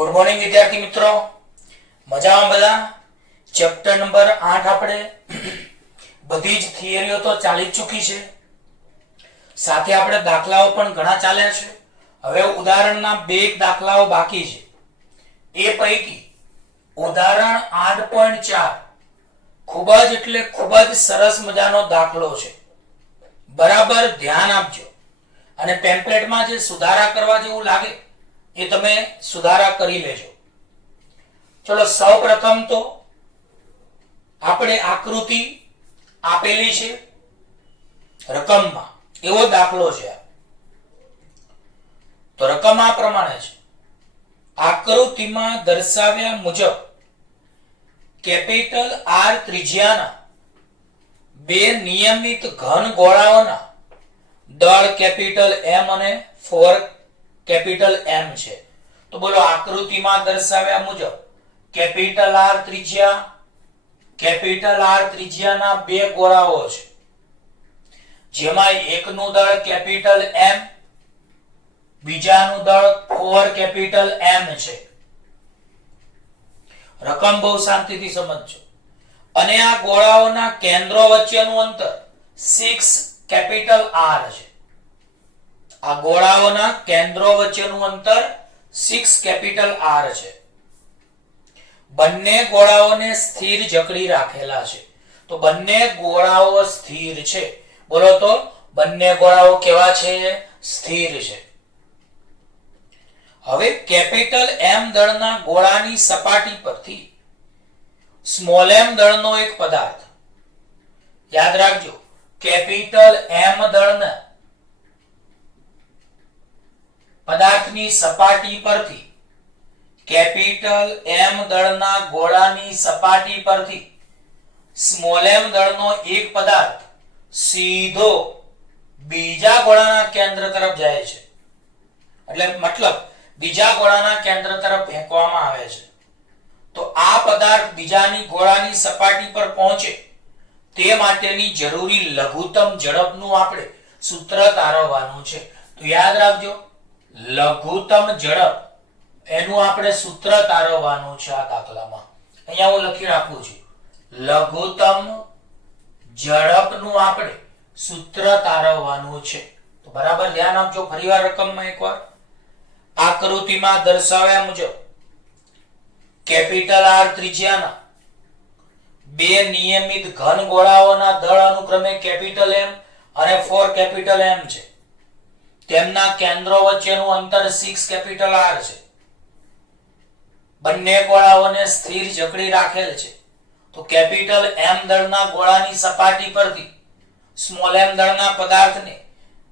Good morning વિદ્યાર્થી મિત્રો, મજામાં બધા? ચેપ્ટર નંબર 8 આપણે બધી જ થિયરીઓ તો ચાલી જ ચૂકી છે, સાથે આપણે દાખલાઓ પણ ઘણા ચાલ્યા છે. હવે ઉદાહરણના બે દાખલાઓ બાકી છે. એ પૈકી ઉદાહરણ 8.4 ખૂબ જ એટલે ખૂબ જ સરસ મજાનો દાખલો છે. બરાબર ધ્યાન આપજો અને ટેમ્પલેટમાં જે સુધારા કરવા જેવું લાગે એ તમે સુધારા કરી લેજો. ચલો, સૌપ્રથમ તો આપણે આકૃતિ આપેલી છે રકમમાં, એવો દાખલો છે. તો રકમ આ પ્રમાણે છે. આકૃતિમાં દર્શાવ્યા મુજબ કેપિટલ આર ત્રિજ્યાના બે નિયમિત ઘન ગોળાઓના દળ કેપિટલ એમ અને 4 કેપિટલ એમ છે. તો બોલો, આકૃતિમાં દર્શાવ્યા મુજબ કેપિટલ આર ત્રિજ્યાના બે ગોળાઓ છે, જેમાં એકનું દળ કેપિટલ એમ, બીજાનું દળ 4 કેપિટલ એમ છે. રકમ બહુ શાંતિથી સમજજો. અને આ ગોળાઓના કેન્દ્રો વચ્ચેનું અંતર 6 કેપિટલ આર છે. આ ગોળાઓના કેન્દ્રો વચ્ચેનું અંતર 6 કેપિટલ આર છે. બંને ગોળાઓને સ્થિર જકડી રાખેલા છે. તો બંને ગોળાઓ સ્થિર છે. બોલો તો, બંને ગોળાઓ કેવા છે? સ્થિર છે. હવે કેપિટલ એમ દળના ગોળાની સપાટી પરથી સ્મોલ એમ દળનો એક પદાર્થ, યાદ રાખજો, કેપિટલ એમ દળના પદાર્થની સપાટી પરથી, કેપિટલ એમ દળના ગોળાની સપાટી પરથી સ્મોલ એમ દળનો એક પદાર્થ સીધો બીજા ગોળાના કેન્દ્ર તરફ જાય છે. એટલે મતલબ બીજા ગોળાના કેન્દ્ર તરફ ફેંકવામાં આવે છે. તો આ પદાર્થ બીજાની ગોળાની સપાટી પર પહોંચે તે માટેની જરૂરી લઘુત્તમ ઝડપનું આપણે સૂત્ર તારવવાનું છે. તો યાદ રાખજો, લઘુત્તમ ઝડપ એનું આપણે સૂત્ર તારવવાનું છે આ દાખલામાં. અહીંયા હું લખી રાખું છું, લઘુત્તમ ઝડપનું આપણે સૂત્ર તારવવાનું છે. તો બરાબર ધ્યાન આપજો. ફરીવાર રકમમાં એકવાર, આકૃતિમાં દર્શાવ્યા મુજબ કેપિટલ આર ત્રિજ્યાના બે નિયમિત ઘન ગોળાઓના દળ અનુક્રમે કેપિટલ એમ અને 4 કેપિટલ એમ છે. તેમના કેન્દ્રો વચ્ચેનું અંતર 6 કેપિટલ આર છે. બંને ગોળાઓને સ્થિર જકડી રાખેલ છે. તો કેપિટલ એમ દળના ગોળાની સપાટી પરથી સ્મોલ એમ દળના પદાર્થને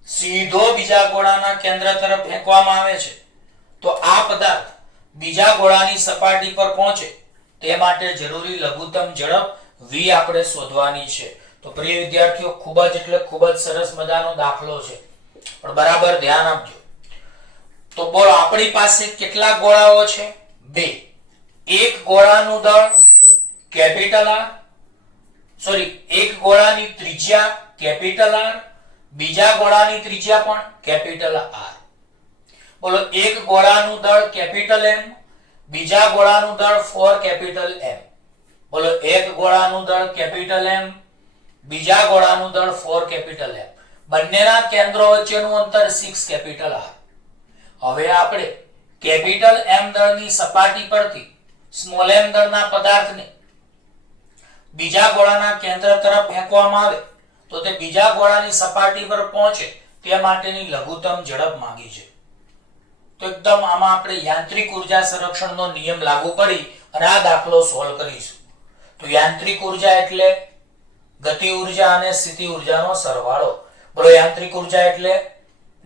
સીધો બીજા ગોળાના કેન્દ્ર તરફ ફેંકવામાં આવે છે. તો આ પદાર્થ બીજા ગોળાની સપાટી પર પહોંચે તે માટે જરૂરી લઘુત્તમ ઝડપ v આપણે શોધવાની છે. તો પ્રિય વિદ્યાર્થીઓ, ખૂબ જ એટલે ખૂબ જ સરસ મજાનો દાખલો છે, પણ બરાબર ધ્યાન આપજો. તો બોલો, આપણી પાસે કેટલા ગોળાઓ છે? બે. એક ગોળાનું દળ કેપિટલ આર, એક ગોળાની ત્રિજ્યા કેપિટલ આર, બીજા ગોળાની ત્રિજ્યા પણ કેપિટલ આર. બોલો, એક ગોળાનું દળ કેપિટલ એમ, બીજા ગોળાનું દળ 4 કેપિટલ એમ. બોલો, એક ગોળાનું દળ કેપિટલ એમ, બીજા ગોળાનું દળ 4 કેપિટલ એમ. બંનેના કેન્દ્રો વચ્ચેનું અંતર 6 કેપિટલ આર. હવે આપણે કેપિટલ એમ દળની સપાટી પરથી સ્મોલ એમ દળના પદાર્થને બીજા ગોળાના કેન્દ્ર તરફ ફેંકવામાં આવે તો તે બીજા ગોળાની સપાટી પર પહોંચે તે માટેની લઘુત્તમ ઝડપ માંગી છે. તો એકદમ આમાં આપણે યાંત્રિક ઉર્જા સંરક્ષણનો નિયમ લાગુ કરી અને આ દાખલો સોલ્વ કરીશું. તો યાંત્રિક ઉર્જા એટલે ગતિ ઉર્જા અને સ્થિતિ ઉર્જાનો સરવાળો. બોલો, યાંત્રિક ઉર્જા એટલે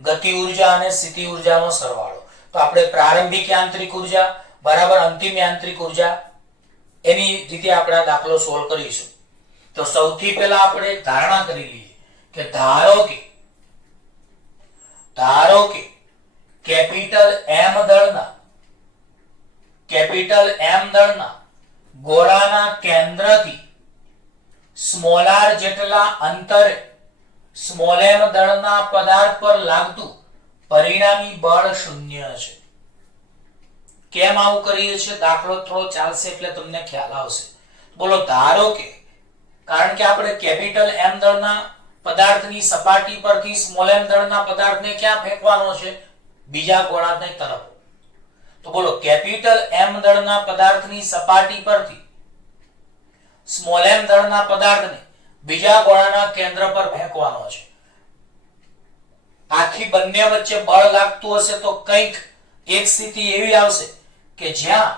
ગતિ ઉર્જા અને સ્થિતિ ઉર્જાનો સરવાળો. તો આપણે પ્રારંભિક યાંત્રિક ઉર્જા બરાબર અંતિમ યાંત્રિક ઉર્જા, એની રીતે આપણે આ દાખલો સોલ્વ કરીશું. તો સૌથી પહેલા આપણે એક ધારણા કરી લઈએ કે ધારો કે કેપિટલ એમ દળના ગોળાના કેન્દ્રથી સ્મોલ આર જેટલા અંતરે સ્મોલ એમ દળના પદાર્થ પર લાગતું પરિણામી બળ 0 છે. કેમ આવું કરીએ છીએ દાખલો થોડો ચાલશે એટલે તમને ખ્યાલ આવશે. બોલો ધારો કે કારણ કે આપણે કેપિટલ M દળના પદાર્થની સપાટી પરથી સ્મોલ m દળના પદાર્થને ક્યાં ફેંકવાનો છે? બીજા ગોળાની તરફ. તો બોલો કેપિટલ M દળના પદાર્થની સપાટી પરથી સ્મોલ m દળના પદાર્થને બીજા ગોળાના કેન્દ્ર પર ફેંકવાનો છે. આખી બંને વચ્ચે બળ લાગતું હશે તો કંઈક એક સ્થિતિ એવી આવશે કે જ્યાં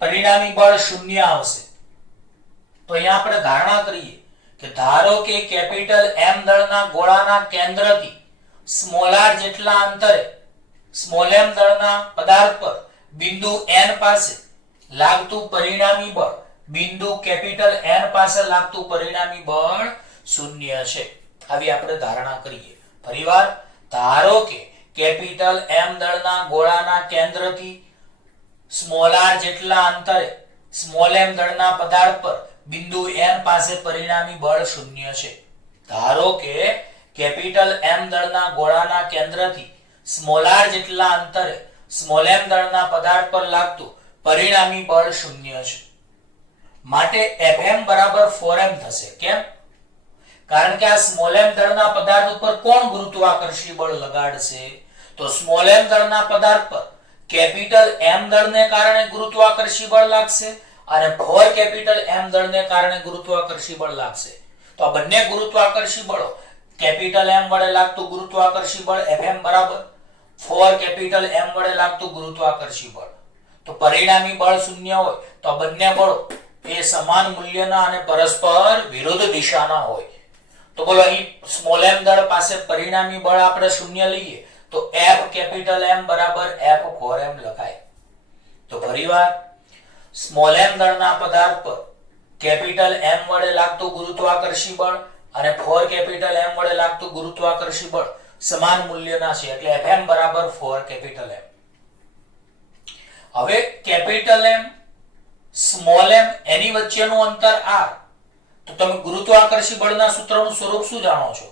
પરિણામી બળ શૂન્ય આવશે. તો અહીંયા આપણે ધારણા કરીએ કે ધારો કે કેપિટલ M દળના ગોળાના કેન્દ્રથી સ્મોલ r જેટલા અંતરે સ્મોલ m દળના પદાર્થ પર બિંદુ n પાસે લાગતું પરિણામી બળ બિંદુ કેપિટલ N પાસે લાગતું પરિણામી બળ શૂન્ય છે. આવી આપણે ધારણા કરીએ. ફરીવાર ધારો કે કેપિટલ M દળના ગોળાના કેન્દ્રથી સ્મોલ r જેટલા અંતરે સ્મોલ m દળના પદાર્થ પર બિંદુ n પાસે પરિણામી બળ શૂન્ય છે. ધારો કે કેપિટલ M દળના ગોળાના કેન્દ્રથી સ્મોલ r જેટલા અંતરે સ્મોલ m દળના પદાર્થ પર લાગતું પરિણામી બળ શૂન્ય છે. માટે Fm બરાબર 4m થશે. કેમ? કારણ કે આ સ્મોલ m દળના પદાર્થ ઉપર કોણ ગુરુત્વાકર્ષી બળ લગાડશે? તો સ્મોલ m દળના પદાર્થ પર કેપિટલ M દળને કારણે ગુરુત્વાકર્ષી બળ લાગશે અને 4 કેપિટલ M દળને કારણે ગુરુત્વાકર્ષી બળ લાગશે. તો આ બંને ગુરુત્વાકર્ષી બળો કેપિટલ M વડે લાગતું ગુરુત્વાકર્ષી બળ Fm બરાબર 4 કેપિટલ M વડે લાગતું ગુરુત્વાકર્ષી બળ. તો પરિણામી બળ શૂન્ય હોય તો આ બંને બળો એ સમાન મૂલ્યના અને પરસ્પર વિરુદ્ધ દિશાના હોય. તો બોલો અહીં સ્મોલ m દળ પાસે પરિણામી બળ આપણે શૂન્ય લઈએ તો F કેપિટલ M બરાબર F4m લખાય. તો ફરીવાર સ્મોલ m દળના પદાર્થ પર કેપિટલ M વડે લાગતું ગુરુત્વાકર્ષી બળ અને 4 કેપિટલ M વડે લાગતું ગુરુત્વાકર્ષી બળ સમાન મૂલ્યના છે એટલે Fm બરાબર 4 કેપિટલ M. હવે કેપિટલ M સ્મોલ m એની વચ્ચેનું અંતર r. તો તમે ગુરુત્વાકર્ષી બળના સૂત્રનું સ્વરૂપ શું જાણો છો?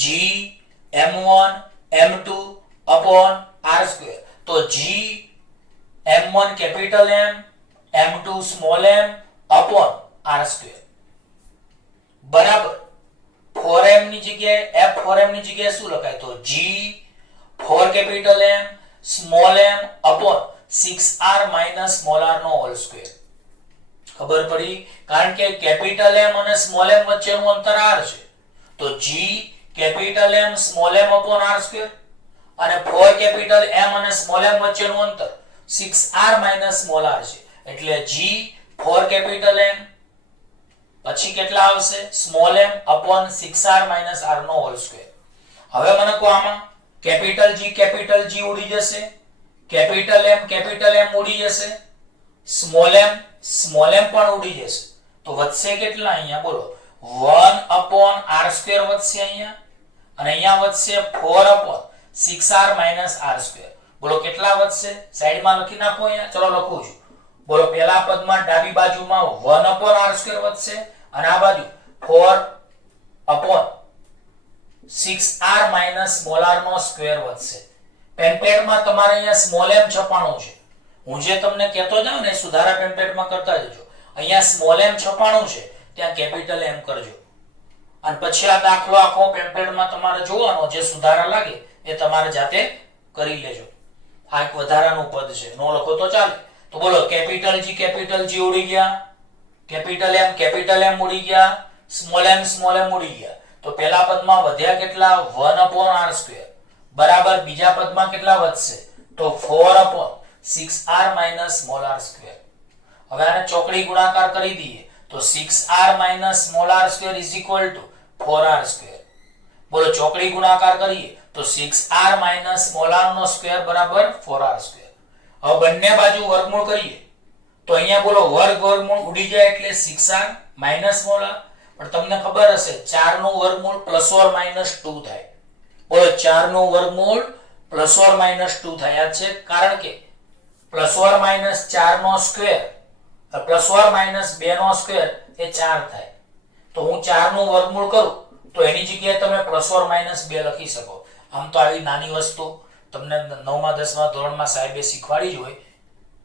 G m1 m2 upon r2. તો G m1 capital M m2 small m upon r2 બરાબર 4m ની જગ્યાએ F4m ની જગ્યાએ શું લખાય? તો G 4 capital M small m upon 6r minus small r નો હોલ સ્ક્વેર. ખબર પડી? કારણ કે કેપિટલ M અને સ્મોલ m વચ્ચેનું અંતર r છે. તો G capital M small m upon r2 અને 4 કેપિટલ M અને સ્મોલ m વચ્ચેનું અંતર 6r minus સ્મોલ r છે. એટલે G 4 કેપિટલ M પછી કેટલા આવશે? Small m upon 6r minus r નો હોલ સ્ક્વેર. હવે મને કહો આમાં કેપિટલ G ઉડી જશે, કેપિટલ M ઉડી જશે, સ્મોલ m પણ ઉડી જશે. તો વધશે કેટલા અહીંયા? બોલો 1 upon r2 વધશે અહીંયા અને અહીંયા વધશે 4 upon 6r minus r2. બોલો કેટલા વધશે? સાઈડમાં લખી નાખો અહીંયા. ચલો લખું છું. બોલો પહેલા પદમાં ડાબી બાજુમાં 1 upon r2 વધશે અને આ બાજુ 4 upon 6r minus small r નો સ્ક્વેર વધશે. પેમ્પલેટમાં તમારે અહીંયા સ્મોલ m છપાણું છે. હું જે તમને કહેતો જાઉં ને સુધારા પેમ્પલેટમાં કરતા જજો. અહીંયા સ્મોલ m છપાણું છે ત્યાં કેપિટલ M કરજો અને પછી આ દાખલો આખો પેમ્પલેટમાં તમારે જોવાનો, જે સુધારા લાગે એ તમારે જાતે કરી લેજો. આ એક વધારાનું પદ છે, નો લખો તો ચાલે. તો બોલો કેપિટલ G ઉડી ગયા, કેપિટલ M ઉડી ગયા, સ્મોલ m ઉડી ગયા. તો પહેલા પદમાં વધ્યા કેટલા? 1 upon r2 બરાબર બીજા પદમાં કેટલા વધશે? તો 4 upon 6r minus small r2. હવે આને ચોકડી ગુણાકાર કરી દઈએ તો 6r minus small r2 is equal to 4r2. બોલો ચોકડી ગુણાકાર કરીએ તો 6r minus સ્મોલ r નો સ્ક્વેર બરાબર 4r2. હવે બંને બાજુ વર્ગમૂળ કરીએ તો અહીંયા બોલો વર્ગમૂળ ઉડી જાય એટલે 6r minus સ્મોલ r. પણ તમને ખબર હશે 4 નું વર્ગમૂળ પ્લસ ઓર માઈનસ 2 થાય. બોલો 4 નું વર્ગમૂળ પ્લસ ઓર માઈનસ 2 થાય છે, કારણ કે પ્લસ ઓર માઈનસ 4 નો સ્ક્વેર પ્લસ ઓર માઈનસ 2 નો સ્ક્વેર એ 4 થાય. તો હું 4 નું વર્ગમૂળ કરું તો એની જગ્યાએ તમે પ્લસ ઓર માઈનસ 2 લખી શકો. આમ તો આવી નાની વસ્તુ તમને 9મા 10મા ધોરણમાં સાહેબે શીખવાડી જ હોય,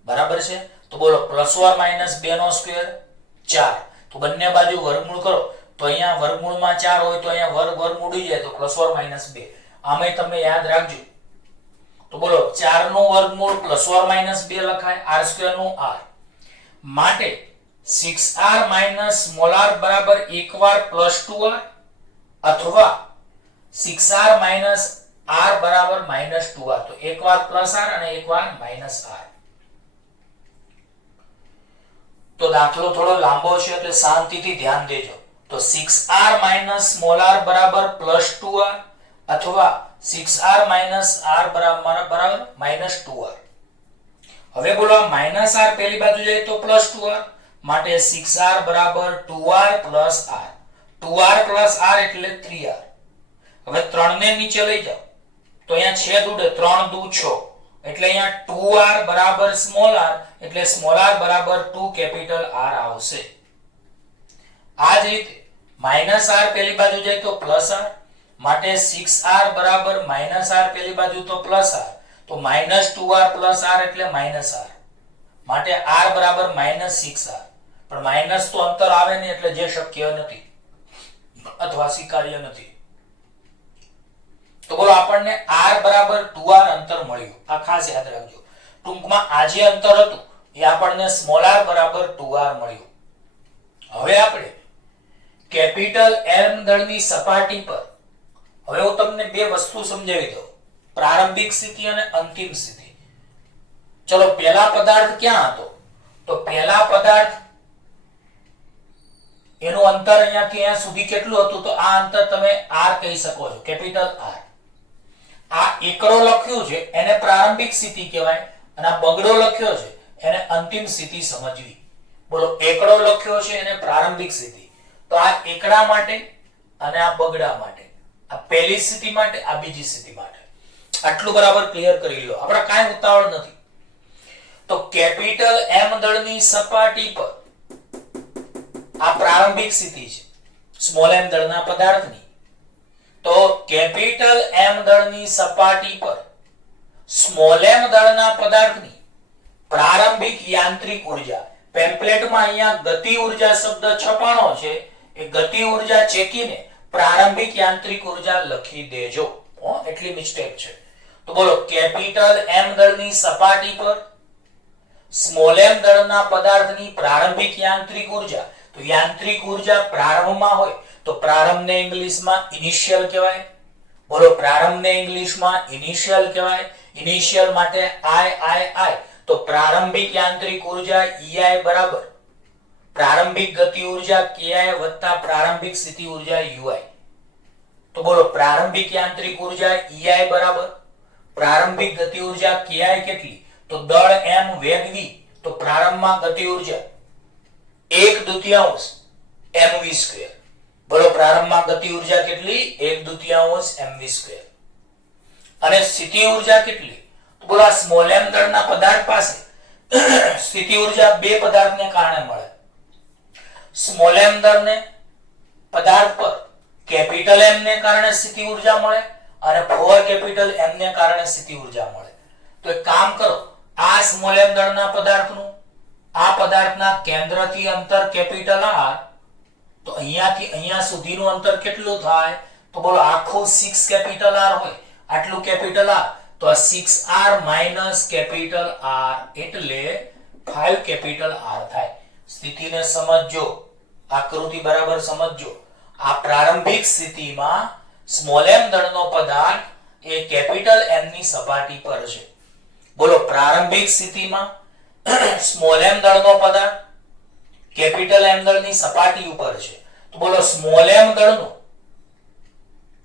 બરાબર છે? તો બોલો પ્લસ ઓર માઇનસ 2 નો સ્ક્વેર 4. તો બંને બાજુ વર્ગમૂળ કરો તો અહીંયા વર્ગમૂળમાં 4 હોય તો અહીંયા વર્ગમૂળ ઉડી જાય તો પ્લસ ઓર માઇનસ 2. આમે તમે યાદ રાખજો. તો બોલો 4 નું વર્ગમૂળ પ્લસ ઓર માઇનસ 2 લખાય, r સ્ક્વેર નું r. માટે 6r માઇનસ સ્મોલ r બરાબર એકવાર પ્લસ 2r અથવા 6r માઇનસ r બરાબર માઇનસ 2r. તો એકવાર પ્લસ r અને એકવાર માઇનસ r. તો દાખલો થોડો લાંબો છે એટલે શાંતિથી ધ્યાન દેજો. તો 6r માઇનસ સ્મોલ r બરાબર પ્લસ 2r અથવા 6r માઇનસ r બરાબર માઇનસ 2r. હવે બોલો માઇનસ r પહેલી બાજુ જાય તો પ્લસ 2r. માટે 6r બરાબર 2r plus r. 2r plus r એટલે 3r. હવે 3 ને નીચે લઈ જાઓ તો અહીંયા છેદ ઉડે, 3 દુ 6 એટલે અહીંયા 2r બરાબર સ્મોલ r એટલે સ્મોલ r બરાબર 2 કેપિટલ R આવશે. આ જ રીતે માઇનસ r પહેલી બાજુ જાય તો પ્લસ r. માટે 6r બરાબર માઇનસ r પહેલી બાજુ તો પ્લસ r. તો માઇનસ 2r પ્લસ r એટલે માઇનસ r. માટે r બરાબર માઇનસ 6r. પણ માઇનસ તો અંતર આવે ને એટલે જે શક્ય નથી અથવા સ્વીકાર્ય નથી. તો બોલો આપણને r બરાબર 2r અંતર મળ્યું. આ ખાસ યાદ રાખજો. ટૂંકમાં આ જે અંતર હતું એ આપણને સ્મોલ r બરાબર 2r મળ્યું. હવે આપણે કેપિટલ M દળની સપાટી પર હવે હું તમને બે વસ્તુ સમજાવી દઉં, પ્રારંભિક સ્થિતિ અને અંતિમ સ્થિતિ. ચલો પહેલા પદાર્થ ક્યાં હતો? તો પહેલા પદાર્થ એનું અંતર અહીંયાથી અહીંયા સુધી કેટલું હતું? તો આ અંતર તમે r કહી શકો છો, કેપિટલ R. આ એકડો લખ્યો છે એને પ્રારંભિક સ્થિતિ કહેવાય અને આ બગડો લખ્યો છે એને અંતિમ સ્થિતિ સમજવી. બોલો એકડો લખ્યો છે એને પ્રારંભિક સ્થિતિ. તો આ એકડા માટે અને આ બગડા માટે, આ પહેલી સ્થિતિ માટે, આ બીજી સ્થિતિ માટે. આટલું બરાબર ક્લિયર કરી લો, આપણે કાંઈ ઉતાવળ નથી. તો કેપિટલ M દળની સપાટી પર આ પ્રારંભિક સ્થિતિ છે સ્મોલ m દળના પદાર્થની. તો કેપિટલ M દળની સપાટી પર સ્મોલ m દળના પદાર્થની પ્રારંભિક યાંત્રિક ઉર્જા, પેમ્પલેટમાં અહીંયા ગતિ ઉર્જા શબ્દ છપાણો છે, એ ગતિ ઉર્જા ચેકીને પ્રારંભિક યાંત્રિક ઉર્જા લખી દેજો. એટલી મિસ્ટેક છે. તો બોલો કેપિટલ M દળની સપાટી પર સ્મોલ m દળના પદાર્થની પ્રારંભિક યાંત્રિક ઉર્જા. તો યાંત્રિક ઉર્જા પ્રારંભમાં હોય તો પ્રારંભને ઇંગ્લિશમાં ઇનિશિયલ કહેવાય. બોલો પ્રારંભને ઇંગ્લિશમાં ઇનિશિયલ કહેવાય. ઇનિશિયલ માટે I. તો પ્રારંભિક યાંત્રિક ઉર્જા EI બરાબર પ્રારંભિક ગતિ ઉર્જા KI વત્તા પ્રારંભિક સ્થિતિ ઉર્જા UI. તો બોલો પ્રારંભિક યાંત્રિક ઉર્જા EI બરાબર પ્રારંભિક ગતિ ઉર્જા KI કેટલી? તો દળ m વેગ v. તો પ્રારંભમાં ગતિ ઉર્જા 1/2 mv². બોલો પ્રારંભમાં ગતિ ઉર્જા કેટલી? 1/2 mv². અને સ્થિતિ ઉર્જા કેટલી? તો બોલો સ્મોલ m દળના પદાર્થ પાસે સ્થિતિ ઉર્જા બે પદાર્થને કારણે મળે. સ્મોલ m દળને પદાર્થ પર કેપિટલ M ને કારણે સ્થિતિ ઉર્જા મળે અને ફોર કેપિટલ M ને કારણે સ્થિતિ ઉર્જા મળે. તો એક કામ કરો, આ સ્મોલ m દળના પદાર્થનું આ પદાર્થના કેન્દ્રથી અંતર કેપિટલ R. તો અહીંયાથી અહીંયા સુધીનું અંતર કેટલું થાય? તો બોલો આખું 6 કેપિટલ R હોય, આટલું કેપિટલ R. તો આ 6r માઈનસ કેપિટલ R એટલે 5 કેપિટલ R થાય. સ્થિતિને સમજજો, આકૃતિ બરાબર સમજજો. આ પ્રારંભિક સ્થિતિમાં સ્મોલ m દળનો પદાર્થ એ કેપિટલ M ની સપાટી પર છે. બોલો પ્રારંભિક સ્થિતિમાં સ્મોલ m દળનો પદાર્થ કેપિટલ M દળની સપાટી ઉપર છે. તો બોલો સ્મોલ m દળનું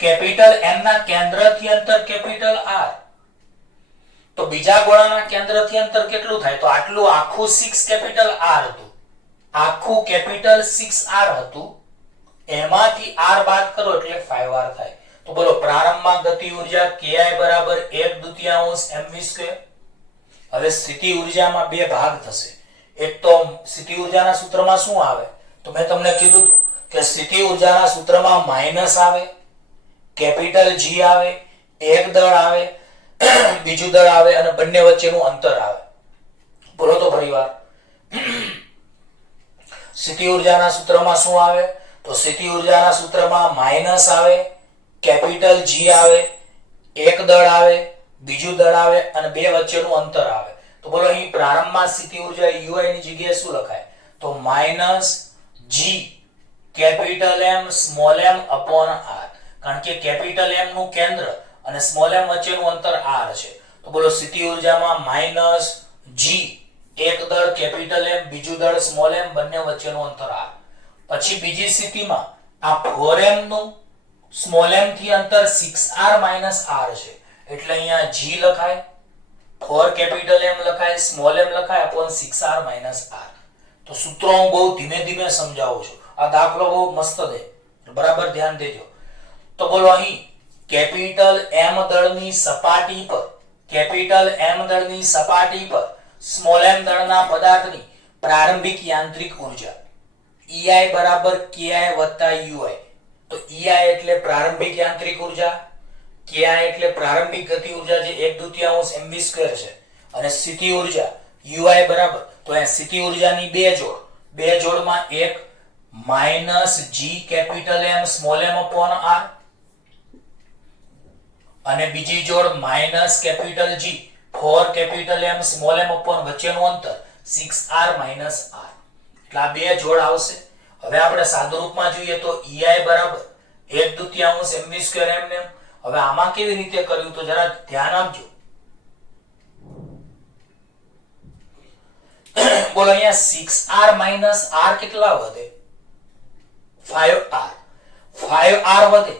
કેપિટલ M ના કેન્દ્રથી અંતર કેપિટલ R. તો બીજા ગોળાના કેન્દ્રથી અંતર કેટલું થાય? તો આટલું આખું 6 કેપિટલ R હતું, આખું કેપિટલ 6r હતું. એમાંથી r બાદ કરો એટલે 5r થાય. તો બોલો પ્રારંભમાં ગતિ ઉર્જા KI બરાબર 1/2 mv². હવે સ્થિતિ ઉર્જામાં બે ભાગ થશે. એક તો સ્થિતિ ઉર્જાના સૂત્રમાં શું આવે? તો મેં તમને કીધું હતું કે સ્થિતિ ઉર્જાના સૂત્રમાં માઈનસ આવે, કેપિટલ G આવે, એક દળ આવે, બીજું દળ આવે અને બંને વચ્ચેનું અંતર આવે. બોલો તો ફરીવાર. સ્થિતિ ઉર્જાના સૂત્રમાં શું આવે? તો સ્થિતિ ઉર્જાના સૂત્રમાં માઇનસ આવે, કેપિટલ G આવે, એક દળ આવે, બીજું દળ આવે અને બે વચ્ચેનું અંતર આવે. તો બોલો અહીં પ્રારંભમાં સ્થિતિ ઉર્જા UI ની જગ્યાએ શું લખાય? તો minus G capital M small m upon r. કારણ કે કેપિટલ M નું કેન્દ્ર અને સ્મોલ m વચ્ચેનું અંતર r છે. તો બોલો સ્થિતિ ઉર્જામાં માઇનસ G એક દળ કેપિટલ M બીજું દળ સ્મોલ m બંને વચ્ચેનું અંતર r. પછી બીજી સ્થિતિમાં આ 4m નું સ્મોલ m થી અંતર 6r r છે. એટલે અહીંયા G લખાય, 4 કેપિટલ M લખાય, સ્મોલ m લખાય અપોન 6r r. તો સૂત્રો હું બહુ ધીમે ધીમે સમજાવું છું. આ દાખલો બહુ મસ્ત છે, બરાબર ધ્યાન દેજો. તો બોલો અહીં કેપિટલ M દળની સપાટી પર સ્મોલ m દળના પદાર્થની પ્રારંભિક યાંત્રિક ઉર્જા EI બરાબર KI વત્તા UI. તો EI એટલે પ્રારંભિક યાંત્રિક ઉર્જા, KI એટલે પ્રારંભિક ગતિ ઉર્જા જે 1/2 mv2 છે, અને સ્થિતિ ઉર્જા UI બરાબર, તો અહીંયા સ્થિતિ ઉર્જાની બે જોડમાં એક minus G capital M small m upon r અને બીજી જોડ minus capital G 4 capital M small m upon વચ્ચેનું અંતર 6r r. એટલે આ બે જોડ આવશે. હવે આપણે સાદુરૂપમાં જોઈએ તો EI બરાબર 1/2 mv2 એમને. હવે આમાં કેવી રીતે કર્યું તો જરા ધ્યાન આપજો. બોલો અહીંયા 6r r કેટલા વધે? 5r વધે.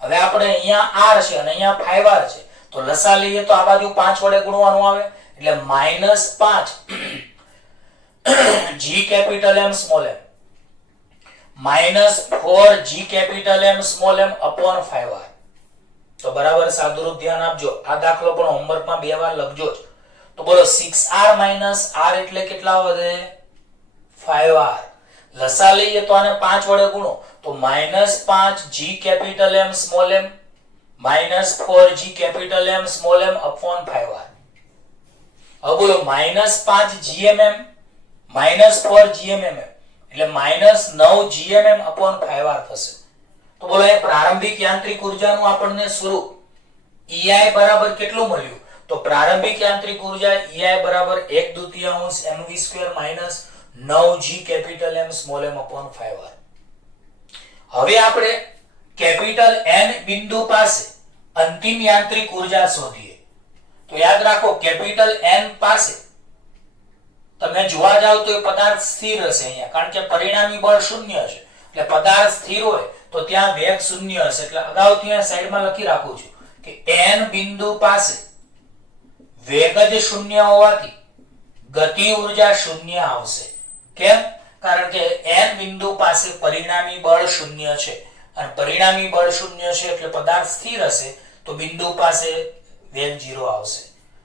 હવે આપણે અહીંયા r છે અને અહીંયા 5r છે, તો લસા લઈએ તો આ બાજુ 5 વડે ગુણવાનું આવે, એટલે -5 G capital M small m -4 G capital M small m upon 5r. તો બરાબર સાદુરૂપ ધ્યાન આપજો. આ દાખલો પણ હોમવર્કમાં 2 વાર લખજો જ. તો બોલો 6r r એટલે કેટલા વધે? 5r. લસા લઈએ તો આને 5 વડે ગુણો તો -5 G capital M small m -4 G capital M small m upon 5r. હવે બોલો -5 GMM -4 GMM એટલે -9 GMM અપોન 5r થશે. તો બોલો એ પ્રારંભિક યાંત્રિક ઉર્જાનું આપણને સ્વરૂપ EI બરાબર કેટલું મળ્યું? તો પ્રારંભિક યાંત્રિક ઉર્જા EI બરાબર 1/2 mv2 9 G capital M small m upon 5r. હવે આપણે કેપિટલ N બિંદુ પાસે અંતિમ યાંત્રિક ઉર્જા શોધીએ. તો યાદ રાખો કેપિટલ N પાસે તમે જોવા જાવ તો એ પદાર્થ સ્થિર હશે અહીંયા, કારણ કે પરિણામી બળ 0 છે. એટલે પદાર્થ સ્થિર હોય તો ત્યાં વેગ 0 હશે. એટલે અગાઉથી આ સાઈડમાં લખી રાખું છું કે N બિંદુ પાસે વેગ જ 0 હોવાથી ગતિ ઉર્જા 0 આવશે. કેમ? કારણ કે N બિંદુ પાસે પરિણામી બળ 0 છે, અને પરિણામી બળ 0 છે એટલે પદાર્થ સ્થિર હશે, તો બિંદુ પાસે વેગ 0 આવશે.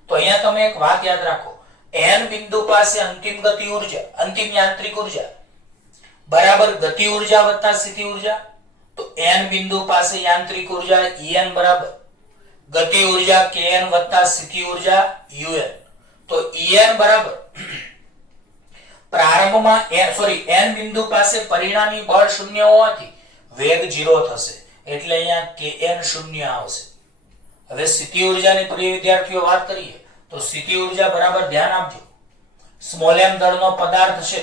તો અહીંયા તમે એક વાત યાદ રાખો, N બિંદુ પાસે અંતિમ ગતિ ઉર્જા, અંતિમ યાંત્રિક ઉર્જા બરાબર ગતિ ઉર્જા વત્તા સ્થિતિ ઉર્જા. તો N બિંદુ પાસે યાંત્રિક ઉર્જા En બરાબર ગતિ ઉર્જા Kn વત્તા સ્થિતિ ઉર્જા Un. તો En બરાબર પ્રારંભમાં N બિંદુ પાસે પરિણામી બળ 0 હોવાથી વેગ 0 થશે, એટલે અહીંયા Kn 0 આવશે. હવે સ્થિતિ ઉર્જાની પ્રિય વિદ્યાર્થીઓ વાત કરીએ તો સ્થિતિ ઉર્જા બરાબર ધ્યાન આપજો. સ્મોલ m દળનો પદાર્થ છે,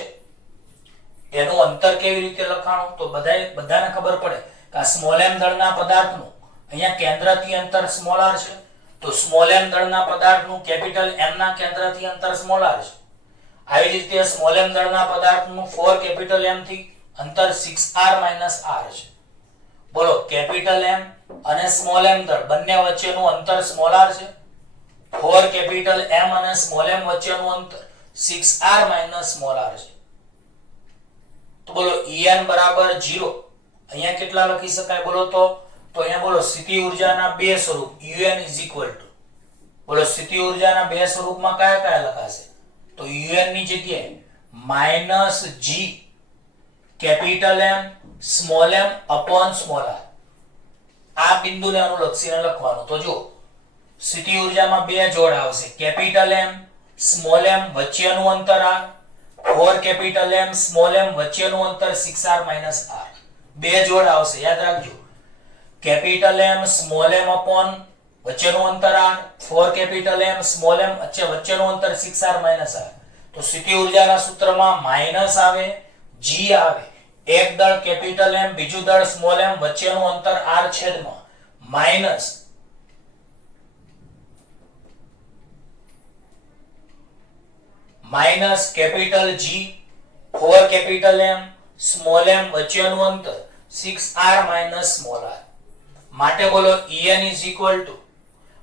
એનું અંતર કેવી રીતે લખાણું? તો બધાને ખબર પડે કે આ સ્મોલ m દળના પદાર્થનું અહીંયા કેન્દ્રથી અંતર સ્મોલ r છે, તો સ્મોલ m દળના પદાર્થનું કેપિટલ M ના કેન્દ્રથી અંતર સ્મોલ r છે. આવી રીતે સ્મોલ m દળના પદાર્થનું 4 કેપિટલ M થી અંતર 6r r છે. બોલો કેપિટલ M અને સ્મોલ m દળ બંને વચ્ચેનું અંતર સ્મોલ r છે. 4 કેપિટલ M અને સ્મોલ m વચ્ચેનું અંતર 6r r છે. તો બોલો En બરાબર 0. અહીંયા કેટલા લખી શકાય બોલો તો અહીંયા બોલો સ્થિતિ ઉર્જાના બે સ્વરૂપ Un બોલો સ્થિતિ ઉર્જાના બે સ્વરૂપમાં કયા કયા લખાશે? તો Un ની જગ્યાએ -G capital M small m upon small r. આ બિંદુને અનુલક્ષીને લખવાનું. તો જો સ્થિતિ ઉર્જામાં બે જોડ આવશે, કેપિટલ M સ્મોલ m વચ્ચેનું અંતર r, 4 capital M small m વચ્ચેનું અંતર 6r - r. બે જોડ આવશે, યાદ રાખજો. Capital M small m upon વચ્ચેનું અંતર r, 4 capital M small m વચ્ચેનું અંતર 6r - r. તો સ્થિતિ ઊર્જાના સૂત્રમાં માઈનસ આવે, g આવે. એક દળ કેપિટલ M, બીજું દળ સ્મોલ m, વચ્ચેનું અંતર r છેદમાં minus capital G, 4 capital M small m વચ્ચેનું અંતર 6r - સ્મોલ r. માટે બોલો En is equal to,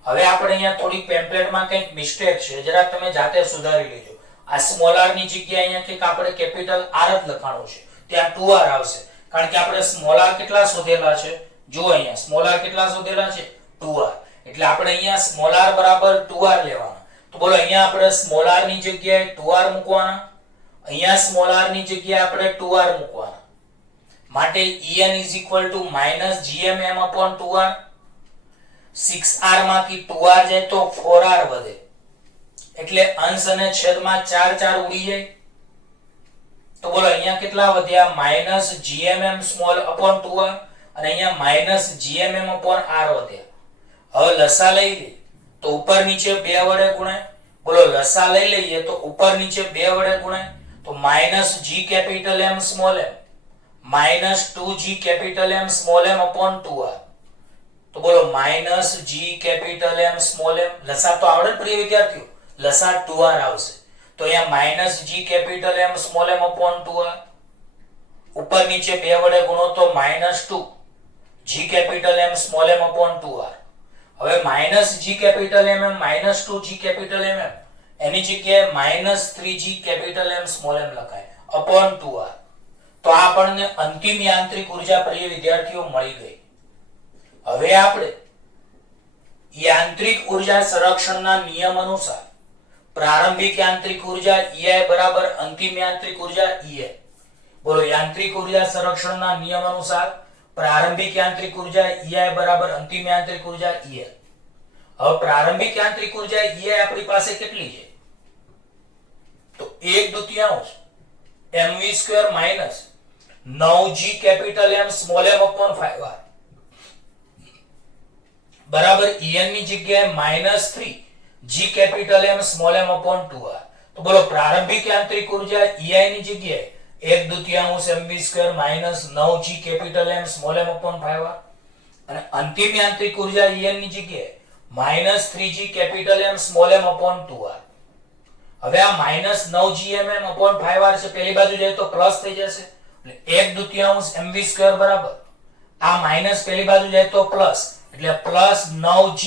હવે આપણે અહીંયા થોડી પેમ્પલેટમાં કંઈક મિસ્ટેક છે, જરા તમે જાતે સુધારી લેજો. આ સ્મોલ r ની જગ્યાએ અહીંયા કંઈક આપણે કેપિટલ r જ લખાણું છે, ત્યાં 2r આવશે, કારણ કે આપણે સ્મોલ r કેટલા શોધેલા છે? જો અહીંયા સ્મોલ r કેટલા શોધેલા છે? 2r. એટલે આપણે અહીંયા સ્મોલ r બરાબર 2r લેવાના. તો બોલો અહીંયા આપણે સ્મોલ r ની જગ્યાએ 2r મૂકવાના, અહીંયા સ્મોલ r ની જગ્યાએ આપણે 2r મૂકવાના. માટે En is equal to -gmm upon 2r. 6r માંથી 2r જાય તો 4r વધે, એટલે અંશ અને છેદમાં 4 ઉડી જાય. તો બોલો અહીંયા કેટલા વધ્યા? -gmm સ્મોલ upon 2r અને અહીંયા -gmm upon r વધ્યા. હવે લસા લઈ લે તો ઉપર નીચે 2 વડે ગુણાય. બોલો લસા લઈ લઈએ તો ઉપર નીચે 2 વડે ગુણાય, તો -g capital M small m -2g capital M small m upon 2r. તો બોલો -g capital M small m, લસા તો આવડે પ્રિય વિદ્યાર્થીઓ, લસા 2r આવશે. તો અહીંયા -g capital M small m upon 2r. ઉપર નીચે 2 વડે ગુણો તો -2g capital M small m upon 2r. હવે -g capital M -2g capital M એની જગ્યાએ -3g capital M small m લખાય upon 2r. તો આપણને અંતિમ યાંત્રિક ઉર્જા પ્રિય વિદ્યાર્થીઓ મળી ગઈ. હવે આપણે યાંત્રિક ઉર્જા સંરક્ષણના નિયમ અનુસાર પ્રારંભિક યાંત્રિક ઉર્જા EI બરાબર અંતિમ યાંત્રિક ઉર્જા EI. બોલો યાંત્રિક ઉર્જા સંરક્ષણના નિયમ અનુસાર પ્રારંભિક યાંત્રિક ઉર્જા EI બરાબર અંતિમ યાંત્રિક ઉર્જા EI. હવે પ્રારંભિક યાંત્રિક ઉર્જા EI આપણી પાસે કેટલી છે? તો 1/2 mv² - 9g capital M small m upon 5r બરાબર En ની જગ્યાએ -3g capital M small m upon 2r. તો બોલો પ્રારંભિક યાંત્રિક ઉર્જા EI ની જગ્યાએ 1/2 mv² - 9g capital M small m upon 5r અને અંતિમ યાંત્રિક ઉર્જા En ની જગ્યાએ -3g capital M small m upon 2r. હવે આ -9gmm upon 5r છે, પહેલી બાજુ જાય તો પ્લસ થઈ જશે, એટલે 1/2 mv² બરાબર આ માઈનસ પહેલી બાજુ જાય તો પ્લસ, એટલે +9g